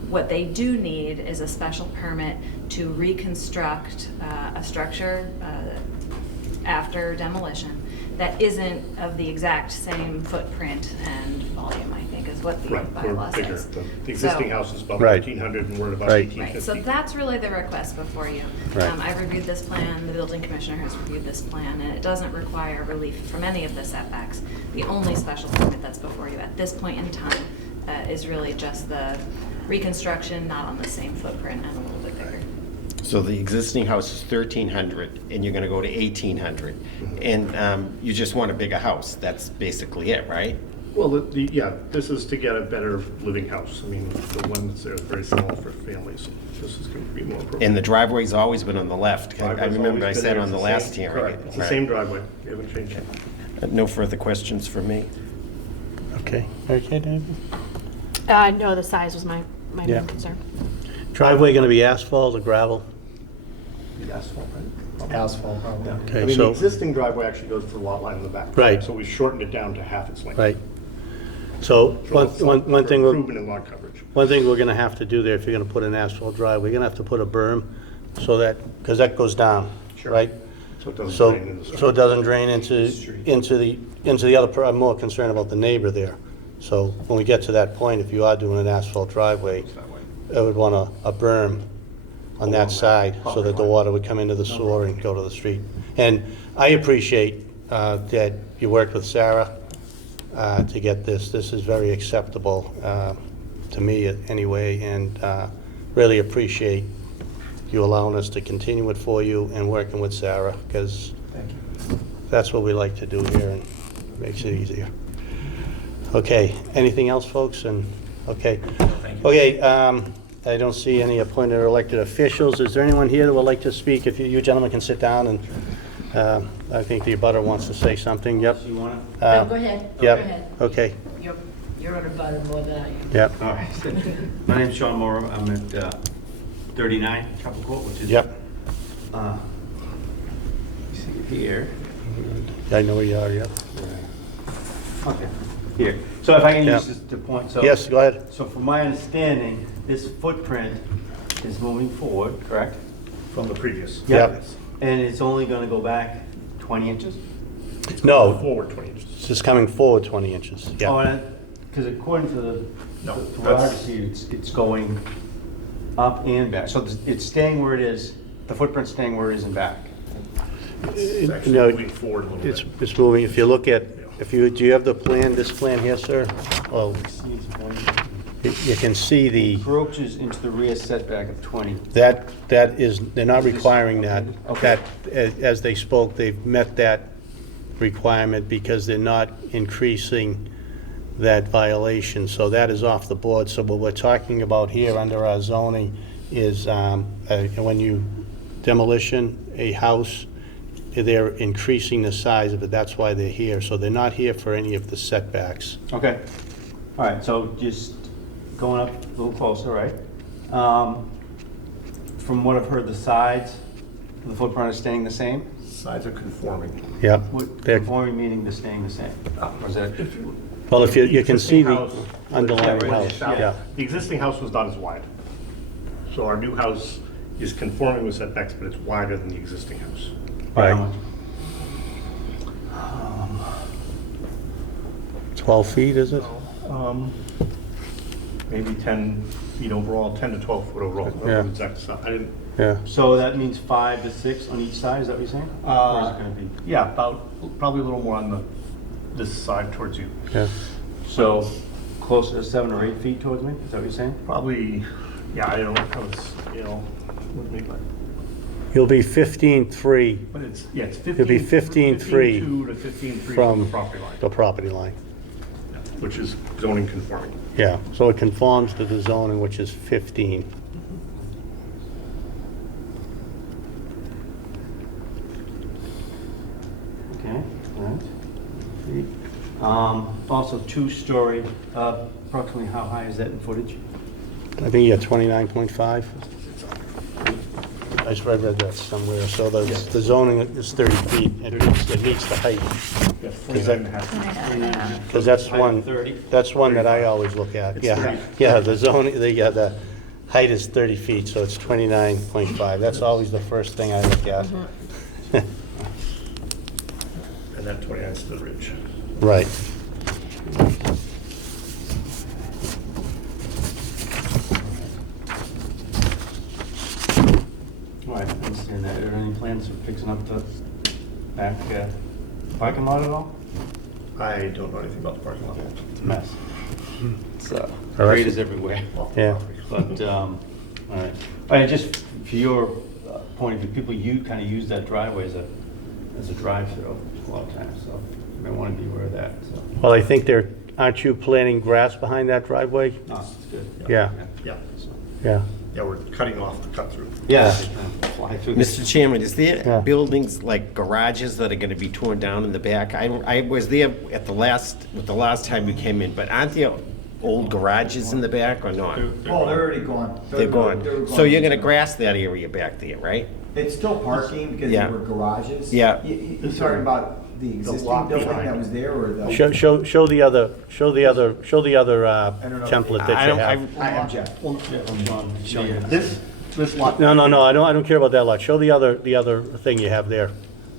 What they do need is a special permit to reconstruct a structure after demolition that isn't of the exact same footprint and volume, I think, is what the Right, we're bylaw bigger. says. The existing So- house is about Right. 1,300 and we're at about Right. 1,850. Right, so that's really the request before you. Right. I reviewed this plan, the building commissioner has reviewed this plan, and it doesn't require relief from any of the setbacks. The only special permit that's before you at this point in time is really just the reconstruction, not on the same footprint and a little bit bigger. So the existing house is 1,300, and you're gonna go to 1,800. And you just want a bigger house, that's basically it, right? Well, yeah, this is to get a better living house. I mean, the one that's there is very small for families. This is going to be more appropriate. And the driveway's always been on the left. I Driveway's remember I always been said there. on the It's last same- hearing. Correct, it's the Right. same driveway. We haven't changed it. No further questions from me. Okay, Mary Kay, David? No, the size was my Yeah. main concern. Driveway gonna be asphalt or gravel? The asphalt, right? Asphalt, probably. Okay, I mean, so- the existing driveway actually goes to the lot line in the back. Right. So we shortened it down to half its length. Right. So, one thing, Improvement in lot coverage. one thing we're gonna have to do there, if you're gonna put an asphalt drive, we're gonna have to put a berm so that, because that goes down, Sure. right? So it doesn't So, drain in the street. so it doesn't drain into the other, I'm more concerned about the neighbor there. So when we get to that point, if you are doing an asphalt driveway, I would want a berm on that side so that the water would come into the sewer and go to the street. And I appreciate that you worked with Sarah to get this. This is very acceptable to me anyway, and really appreciate you allowing us to continue it for you and working with Sarah, because that's what we like to do here, and it makes it easier. Okay, anything else, folks? And, okay. Okay, I don't see any appointed or elected officials. Is there anyone here that would like to speak? If you gentlemen can sit down and I think the abutter wants to say something, yep. You want Uh, No, go ahead. Go Yep, ahead. okay, You're on about it more than I am. yep, All right. My name's Sean Morrow. I'm at 39 Chapel Court, which is... yep. Let me see here. I know where you are, yep. Okay, here. So if I can Yeah. use this to point, so... Yes, go ahead. So from my understanding, this footprint is moving forward, correct? From the previous. Yep. And it's only going to go back 20 inches? No, Forward 20 inches. it's just coming forward 20 inches, yeah. Oh, because according to the, No, to what I that's- received, it's going up and back. So it's staying where it is, the footprint's staying where it is and back. It's actually No, moving forward a little bit. It's moving, if you look at, do you have the plan, this plan here, sir? Oh, you can see the, Approaches into the rear setback of 20. that is, they're not requiring that. Okay. That, as they spoke, they've met that requirement because they're not increasing that violation, so that is off the board. So what we're talking about here under our zoning is when you demolition a house, they're increasing the size of it, that's why they're here. So they're not here for any of the setbacks. Okay. All right, so just going up a little closer, right? From what I've heard, the sides, the footprint is staying the same? Sides are conforming. Yep. They're conforming meaning they're staying the same? Or is that? Well, if you can see the Existing house- underlying Yeah, right, house, south. yeah. The existing house was not as wide. So our new house is conforming with setbacks, but it's wider than the existing house. Right. 12 feet, is it? Maybe 10 feet overall, 10 to 12 foot overall. I don't know Yeah. the exact size. I didn't, Yeah. So that means 5 to 6 on each side, is that what you're saying? Or is it gonna be? yeah, probably a little more on this side towards you. Yeah. So closer to 7 or 8 feet towards me, is that what you're saying? Probably, yeah, I don't know how it's, with me, but You'll be 15.3 it's, yeah, it's 15. It'll be 15.3 15.2 to 15.3 from the property line, the property line. which is zoning conforming. Yeah, so it conforms to the zoning, which is 15. Okay, all right. Also 2-story, approximately how high is that in footage? I think you got 29.5. I read that somewhere, so the zoning is 30 feet, it meets the height. Yeah, 'Cause 29 and a half. Because that's Height of one, 30? that's one that I always look at, It's yeah. 30. Yeah, the zoning, the height is 30 feet, so it's 29.5. That's always the first thing I look at. And that 29 is the ridge. Right. All right, I understand that. Are there any plans for fixing up the back parking lot at all? I don't know anything about the parking lot. It's a mess. It's right. graders everywhere. Yeah. But, all right. All right, just for your point of view, people kind of use that driveway as a drive-through a lot of times, so you may want to be aware of that, so. Well, I think aren't you planting grass behind that driveway? No, it's good. Yeah, Yeah, yeah. yeah, we're cutting off the cut through. Yeah. they kind of fly through. Mr. Chairman, is there Yeah. buildings like garages that are gonna be torn down in the back? I was there with the last time you came in, but aren't there old garages in the back or not? Oh, they're already gone. They're gone. So you're gonna grass that area back there, right? It's still parking because Yeah. there were garages. Yeah. You're talking about the existing lot building behind. that was there or the? Show the other template that you have. I have Jeff. This lot. No, I don't care about that lot. Show the other thing you have there,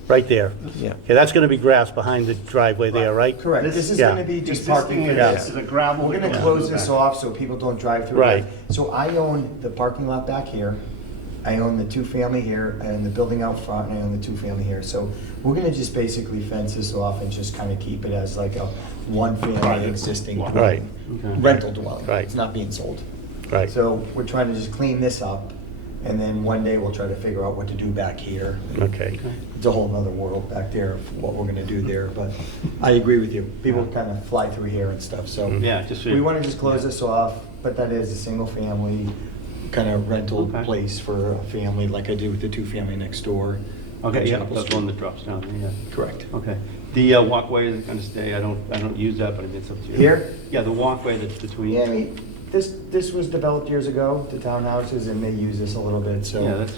right there. Yeah. Okay, that's gonna be grass behind the driveway there, right? Correct. This is Yeah. gonna be just Existing parking. is a gravel. We're gonna close this off so people don't drive through. Right. So I own the parking lot back here. I own the 2-family here, I own the building out front, and I own the 2-family here. So we're gonna just basically fence this off and just kind of keep it as like a one-family existing Right. rental dwelling. Right. It's not being sold. Right. So we're trying to just clean this up, and then one day we'll try to figure out what to do back here. Okay. It's a whole nother world back there of what we're gonna do there, but I agree with you. People kind of fly through here and stuff, so. Yeah, just. We want to just close this off, but that is a single-family kind of rental Okay. place for a family, like I did with the 2-family next door. Okay, yeah, Chapel that's Street. one that drops down there, yeah. Correct. Okay. The walkway is gonna stay, I don't use that, but it's up to you. Here? Yeah, the walkway that's between. Yeah, I mean, this was developed years ago, the townhouses, and they use this a little bit, so. Yeah, that's,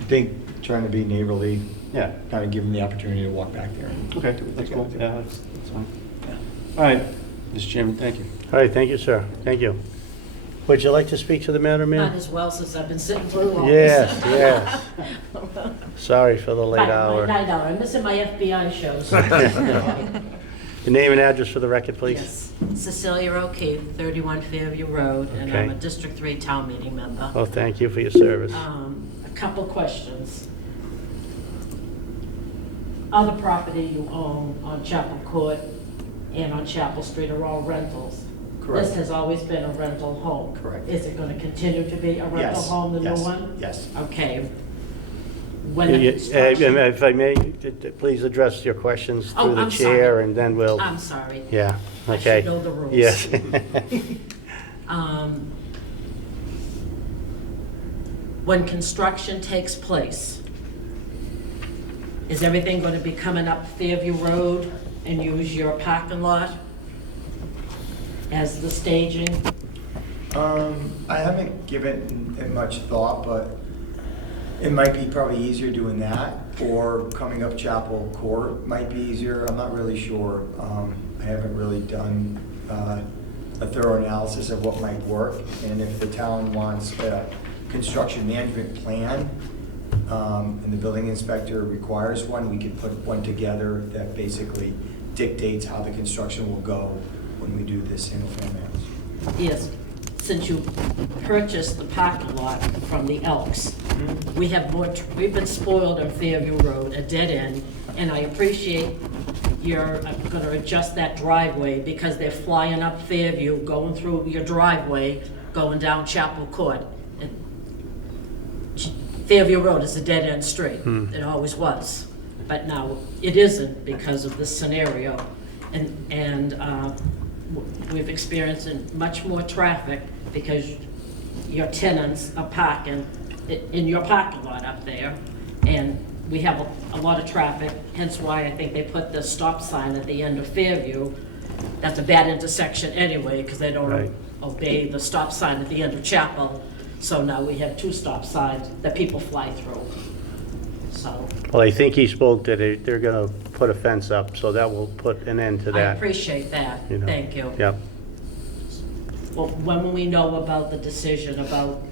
I think trying to be neighborly, yeah, kind of give them the opportunity to walk back there. okay, that's cool, yeah, that's fine. All right, Mr. Chairman, thank you. All right, thank you, sir. Thank you. Would you like to speak to the matter, Not ma'am? as well since I've been sitting for a while. Yes, yes. Sorry for the late My hour. night hour. I'm missing my FBI shows. Your name and address for the record, please? Yes. Cecilia O'Keefe, 31 Fairview Road, and I'm a Okay. District 3 town meeting member. Well, thank you for your service. A couple questions. Other property you own on Chapel Court and on Chapel Street are all rentals. Correct. This has always been a rental home. Correct. Is it going to continue to be a rental Yes, home, the yes, new one? yes. Okay. When the Yeah, construction- If I may, please address your questions Oh, through the I'm chair, sorry. and then we'll... I'm sorry. Yeah, I okay. should know the rules. Yes. When construction takes place, is everything going to be coming up Fairview Road and use your parking lot as the staging? I haven't given it much thought, but it might be probably easier doing that, or coming up Chapel Court might be easier. I'm not really sure. I haven't really done a thorough analysis of what might work, and if the town wants a construction management plan, and the building inspector requires one, we could put one together that basically dictates how the construction will go when we do this single-family house. Yes, since you purchased the parking lot from the Elks, we've been spoiled on Fairview Road, a dead end, and I appreciate you're gonna adjust that driveway because they're flying up Fairview, going through your driveway, going down Chapel Court. And Fairview Road is a dead-end street. It always was. But now it isn't because of this scenario. And we've experienced much more traffic because your tenants are parking in your parking lot up there. And we have a lot of traffic, hence why I think they put the stop sign at the end of Fairview. That's a bad intersection anyway, because they don't Right. obey the stop sign at the end of Chapel. So now we have two stop signs that people fly through. So Well, I think he spoke that they're going to put a fence up, so that will put an end to I that. appreciate that. you know. Thank you. Yep. Well, when will we know about the decision about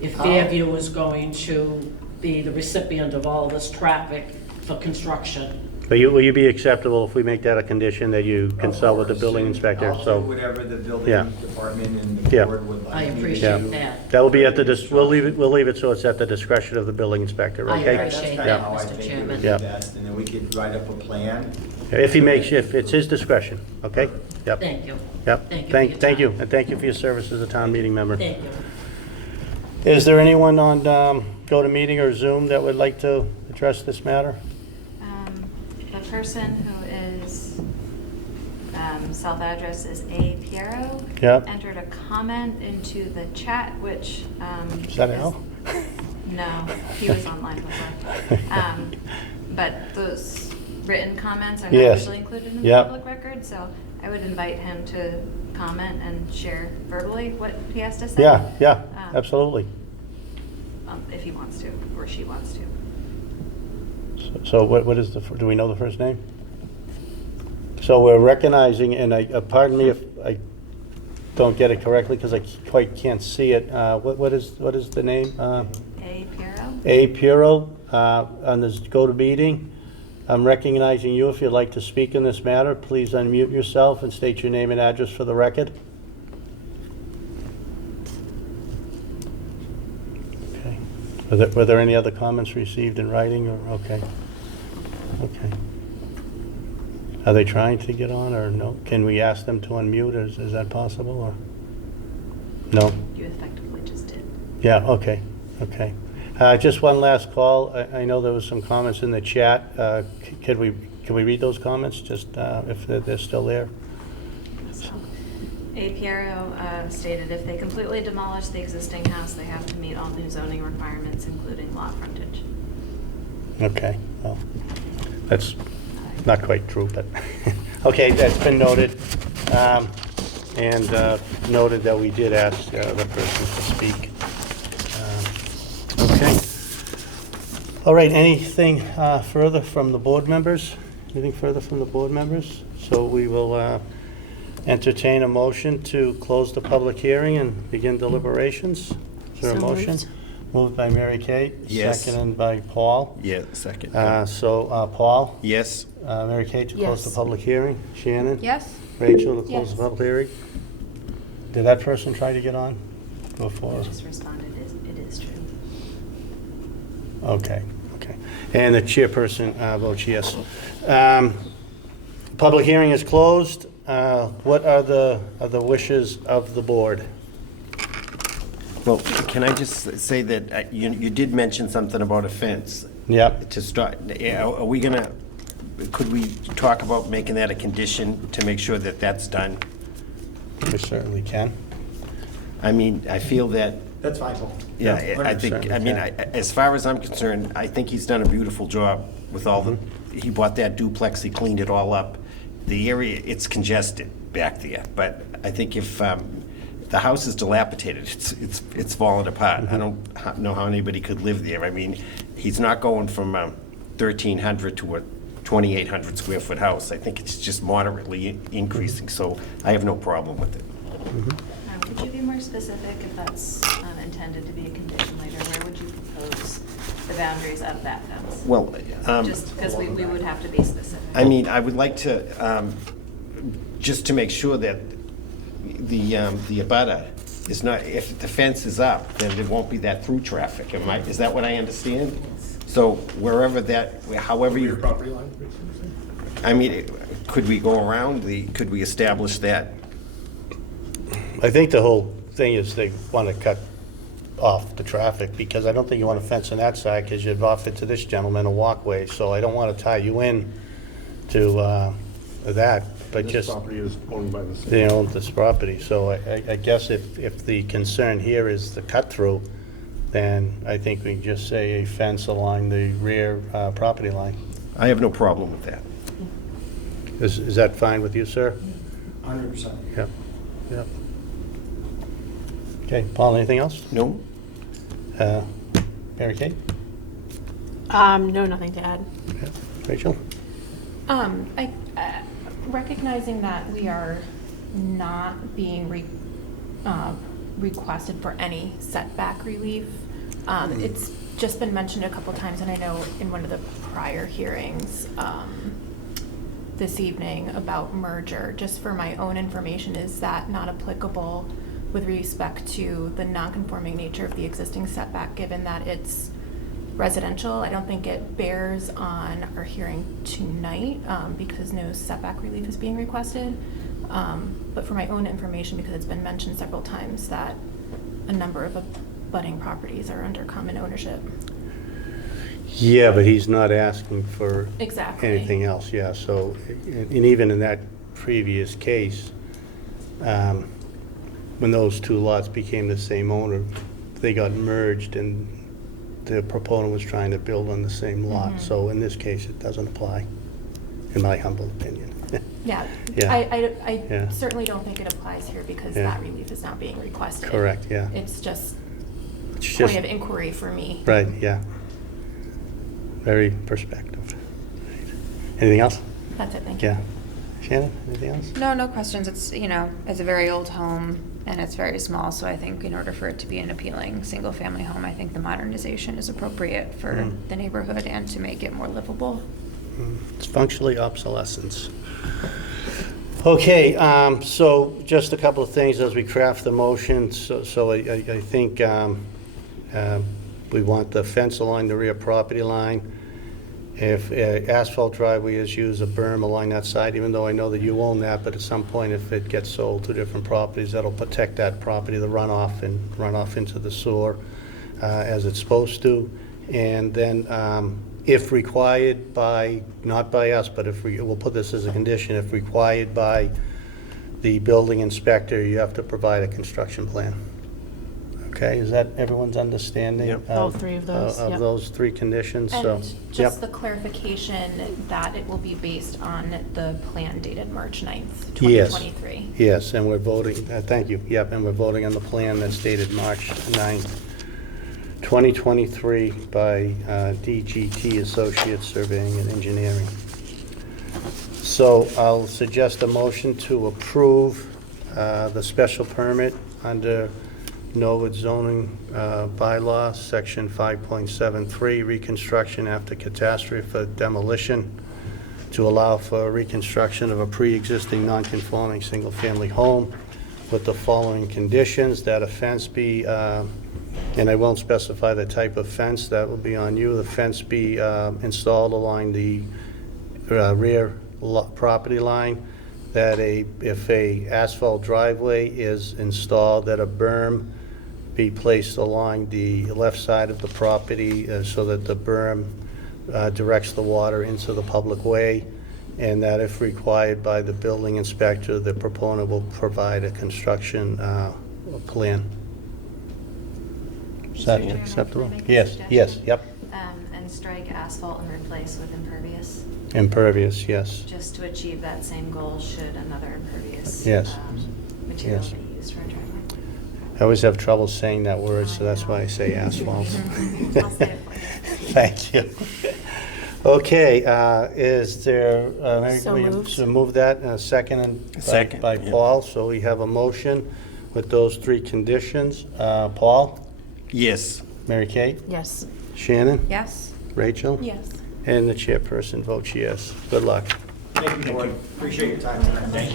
if Fairview is going to be the recipient of all this traffic for construction? But will you be acceptable if we make that a condition that you consult with the building inspector? I'll do So, whatever the Yeah. building department and the Yeah. board would like. I me to appreciate do. that. that will be at the, we'll leave it so it's at the discretion of the building inspector, I okay? That's appreciate kind Yeah. of how I Mr. think it Chairman. would be Yeah. best, and then we could write up a plan. If it's his discretion, okay? Yep. Thank you. Yep. Thank you for your Thank you, time. and thank you for your service as a town meeting member. Thank you. Is there anyone on GoToMeeting or Zoom that would like to address this matter? The person who is, self-address is A. Piero. Yep. Entered a comment into the chat, which. Is that Al? No, he was online before. But those written comments are not Yes. usually included in the Yep. public record, so I would invite him to comment and share verbally what he has to say. Yeah, absolutely. If he wants to, or she wants to. So what is do we know the first name? So we're recognizing, and pardon me if I don't get it correctly, because I quite can't see it. What is the name? A. Piero? A. Piero, on this GoToMeeting. I'm recognizing you. If you'd like to speak in this matter, please unmute yourself and state your name and address for the record. Okay. Were there any other comments received in writing, or, okay. Okay. Are they trying to get on, or no? Can we ask them to unmute, is that possible, or? No? You effectively just did. Yeah, okay. Just one last call. I know there was some comments in the chat. Can we read those comments, just if they're still there? A. Piero stated if they completely demolish the existing house, they have to meet all new zoning requirements, including lot frontage. Okay, Well, that's not quite true, but, okay, that's been noted. And noted that we did ask the person to speak. Okay. All right, anything further from the board members? Anything further from the board members? So we will entertain a motion to close the public hearing and begin deliberations. Is there a So motion? moved. Moved by Mary Kate. Yes. Seconded by Paul. Yeah, second. Paul? Yes. Mary Kate to close Yes. the public hearing. Shannon? Yes? Rachel to close Yes. the public hearing. Did that person try to get on before? I just responded, it is true. Okay. And the chairperson votes yes. Public hearing is closed. What are the wishes of the board? Well, can I just say that you did mention something about a fence? Yep. To start, are we gonna, could we talk about making that a condition to make sure that that's done? We certainly can. I mean, I feel that, That's fine, Paul. yeah, I 100% think, we I mean, can. as far as I'm concerned, I think he's done a beautiful job with all the, he bought that duplex, he cleaned it all up. The area, it's congested back there, but I think if the house is dilapidated, it's falling apart. I don't know how anybody could live there. I mean, he's not going from 1,300 to a 2,800 square foot house. I think it's just moderately increasing, so I have no problem with it. Could you be more specific if that's intended to be a condition later? Where would you propose the boundaries of that fence? Well, Just because we would have to be specific. I mean, I would like to, just to make sure that the abutter is not, if the fence is up, then there won't be that through traffic. Is that what I understand? So wherever that, however you. property line? I mean, could we go around could we establish that? I think the whole thing is they want to cut off the traffic, because I don't think you want a fence on that side, because you'd offer to this gentleman a walkway, so I don't want to tie you in to that, but This just, property is owned by the city. they own this property, so I guess if the concern here is the cut-through, then I think we can just say a fence along the rear property line. I have no problem with that. Is that fine with you, sir? 100%. Yep. Okay, Paul, anything else? No? Mary Kate? No, nothing to add. Rachel? Recognizing that we are not being requested for any setback relief, it's just been mentioned a couple times, and I know in one of the prior hearings this evening about merger. Just for my own information, is that not applicable with respect to the non-conforming nature of the existing setback, given that it's residential? I don't think it bears on our hearing tonight because no setback relief is being requested. But for my own information, because it's been mentioned several times that a number of abutting properties are under common ownership. Yeah, but he's not asking for Exactly. anything else, yeah, so, and even in that previous case, when those two lots became the same owner, they got merged and the proponent was trying to build on the same lot, so in this case, it doesn't apply, in my humble opinion. Yeah, Yeah. I Yeah. certainly don't think it applies here because Yeah. that relief is not being requested. Correct, yeah. It's just It's point just- of inquiry for me. Right, yeah. Very perspective. Anything else? That's it, thank you. Yeah. Shannon, anything else? No questions. It's, it's a very old home and it's very small, so I think in order for it to be an appealing single-family home, I think the modernization is appropriate for the neighborhood and to make it more livable. It's functionally obsolescence. Okay, so just a couple of things as we craft the motion. So I think we want the fence along the rear property line. If asphalt driveway is used, a berm along that side, even though I know that you own that, but at some point if it gets sold to different properties, that'll protect that property, the runoff, and runoff into the sewer as it's supposed to. And then if required by, not by us, but if we'll put this as a condition, if required by the building inspector, you have to provide a construction plan. Okay, is that everyone's understanding? Yep. All three of those, Of yep. those three conditions, so. And just the clarification that it will be based on the plan dated March 9th, Yes. 2023. Yes, and we're voting, thank you, yep, and we're voting on the plan that's dated March 9th, 2023 by DGT Associates Surveying and Engineering. So I'll suggest a motion to approve the special permit under Norwood zoning bylaw, section 5.73, reconstruction after catastrophe for demolition, to allow for reconstruction of a pre-existing non-conforming single-family home with the following conditions: that a fence be, and I won't specify the type of fence, that will be on you, the fence be installed along the rear property line, that if a asphalt driveway is installed, that a berm be placed along the left side of the property so that the berm directs the water into the public way, and that if required by the building inspector, the proponent will provide a construction plan. Is that Mr. Chairman, acceptable? can I make a Yes, suggestion? yes, yep. And strike asphalt and replace with impervious, Impervious, yes. just to achieve that same goal should another impervious Yes. material Yes. be used for a driveway. I always have trouble saying that word, so that's why I say asphalt. I'll say it for you. Thank you. Okay, is there, So moved. so move that, second Second, by yeah. Paul, so we have a motion with those three conditions. Paul? Yes. Mary Kate? Yes. Shannon? Yes? Rachel? Yes. And the chairperson votes yes. Good luck. Thank you, board. Appreciate your time tonight. Thank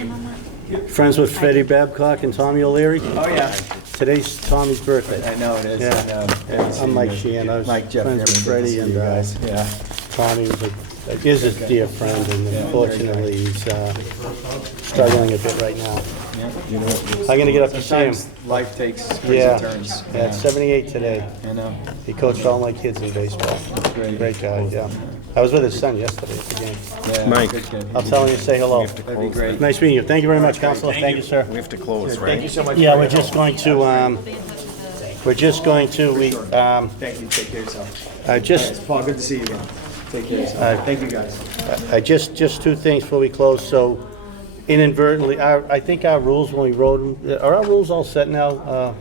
you. Friends with Freddie Babcock and Tommy O'Leary? Oh, yeah. Today's Tommy's birthday. I know it is. Yeah. I know. Good to see I'm you Mike guys. Sheehan. I was Mike, Jeff, friends with everything. Freddie, Good to and see you guys. Yeah. Tommy is a dear friend, and unfortunately, he's struggling a bit right now. Yeah, you know, I'm gonna get up to see him. sometimes life takes crazy Yeah, turns. yeah, it's 78 today. I know. He coached all my kids in baseball. Great guy, yeah. I was with his son yesterday at the game. Yeah, Mike. good kid. I'll tell him to say hello. That'd be great. Nice meeting you. Thank you very much, Counselor. Thank you, sir. We have to close, Thank you right? so much. Yeah, for we're your just help. going to, Thank you. Take care of yourself. I just, Paul, good to see you again. Take care of yourself. Thank you, guys. just two things before we close. So inadvertently, I think our rules when we wrote them, are our rules all set now?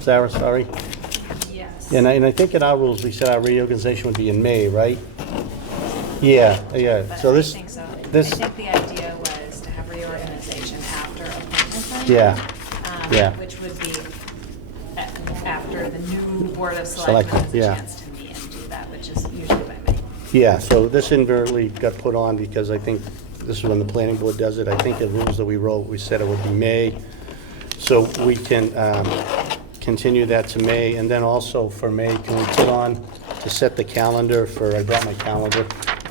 Sarah, sorry? Yes. And I think in our rules, we said our reorganization would be in May, right? Yeah. But So I this, think so. this, I think the idea was to have reorganization after appointment time. Yeah, yeah. Which would be after the new Board of Selectmen, Selectmen has a yeah. chance to meet and do that, which is usually by May. yeah, so this inadvertently got put on because I think this is when the planning board does it. I think the rules that we wrote, we said it would be May. So we can continue that to May. And then also for May, can we put on to set the calendar for, I brought my calendar,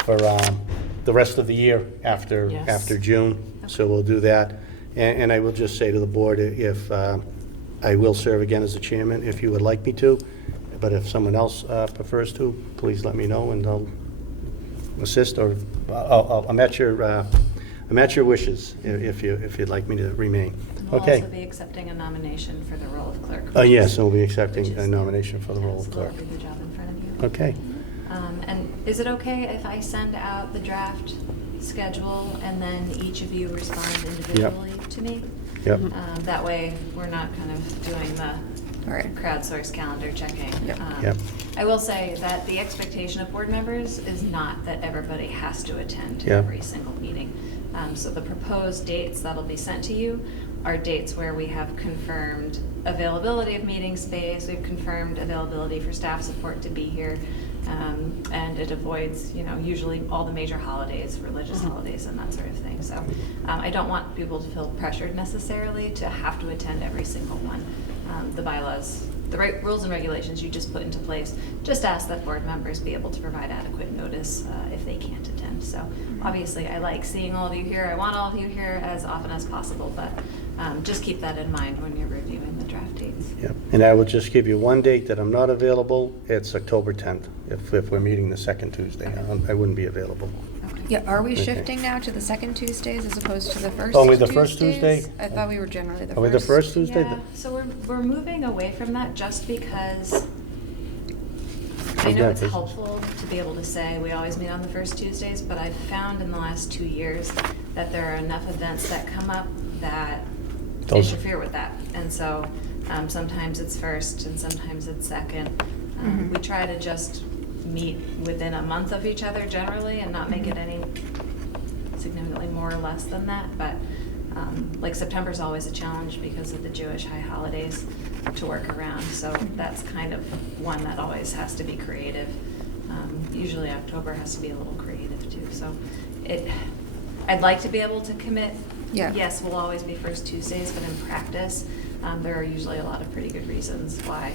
for the rest of the year after, Yes. after June. So we'll do that. And I will just say to the board, if, I will serve again as the chairman if you would like me to. But if someone else prefers to, please let me know and I'll assist, or I'm at your wishes if you'd like me to remain. We'll Okay. also be accepting a nomination for the role of clerk. Yes, and we'll be accepting a nomination for the role of clerk. Has a job in front of you. Okay. And is it okay if I send out the draft schedule and then each of you respond individually to me? Yep. That way, we're not kind of doing the crowdsourced calendar checking. Yep. I will say that the expectation of board members is not that everybody has to attend Yep. every single meeting. So the proposed dates that'll be sent to you are dates where we have confirmed availability of meeting space, we've confirmed availability for staff support to be here, and it avoids, usually all the major holidays, religious holidays and that sort of thing. So I don't want people to feel pressured necessarily to have to attend every single one. The bylaws, the rules and regulations you just put into place, just ask that board members be able to provide adequate notice if they can't attend. So obviously, I like seeing all of you here. I want all of you here as often as possible, but just keep that in mind when you're reviewing the draft dates. Yep. And I will just give you one date that I'm not available. It's October 10th. If we're meeting the second Tuesday, I wouldn't be available. Okay. Yeah, are we Okay. shifting now to the second Tuesdays as opposed to the first Only the first Tuesdays? Tuesday? I thought we were generally the first. Are we the first Tuesday? Yeah, so we're moving away from that just because I I've know got it's this. helpful to be able to say we always meet on the first Tuesdays, but I've found in the last 2 years that there are enough events that come up that Those- interfere with that. And so sometimes it's first and sometimes it's second. We try to just meet within a month of each other generally and not make it any significantly more or less than that. But like September's always a challenge because of the Jewish high holidays to work around. So that's kind of one that always has to be creative. Usually October has to be a little creative too. So I'd like to be able to commit. Yeah. Yes, we'll always be first Tuesdays, but in practice, there are usually a lot of pretty good reasons why,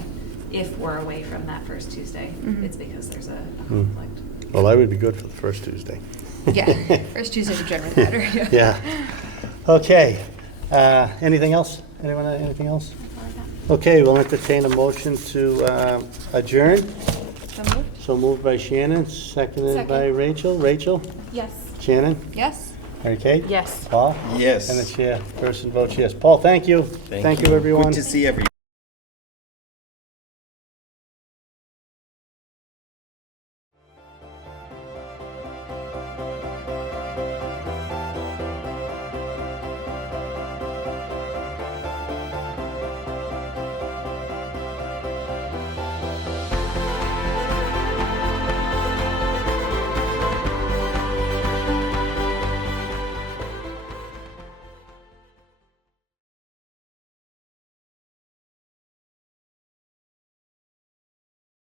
if we're away from that first Tuesday, it's because there's a conflict. Well, I would be good for the first Tuesday. Yeah, first Tuesdays are generally better. Yeah. Okay. Anything else? Anyone have anything else? Okay, we'll entertain a motion to adjourn. So moved? So moved by Shannon, seconded Second. by Rachel. Rachel? Yes. Shannon? Yes. Mary Kate? Yes. Paul? Yes. And the chairperson votes yes. Paul, thank you. Thank you, everyone. Good to see everyone.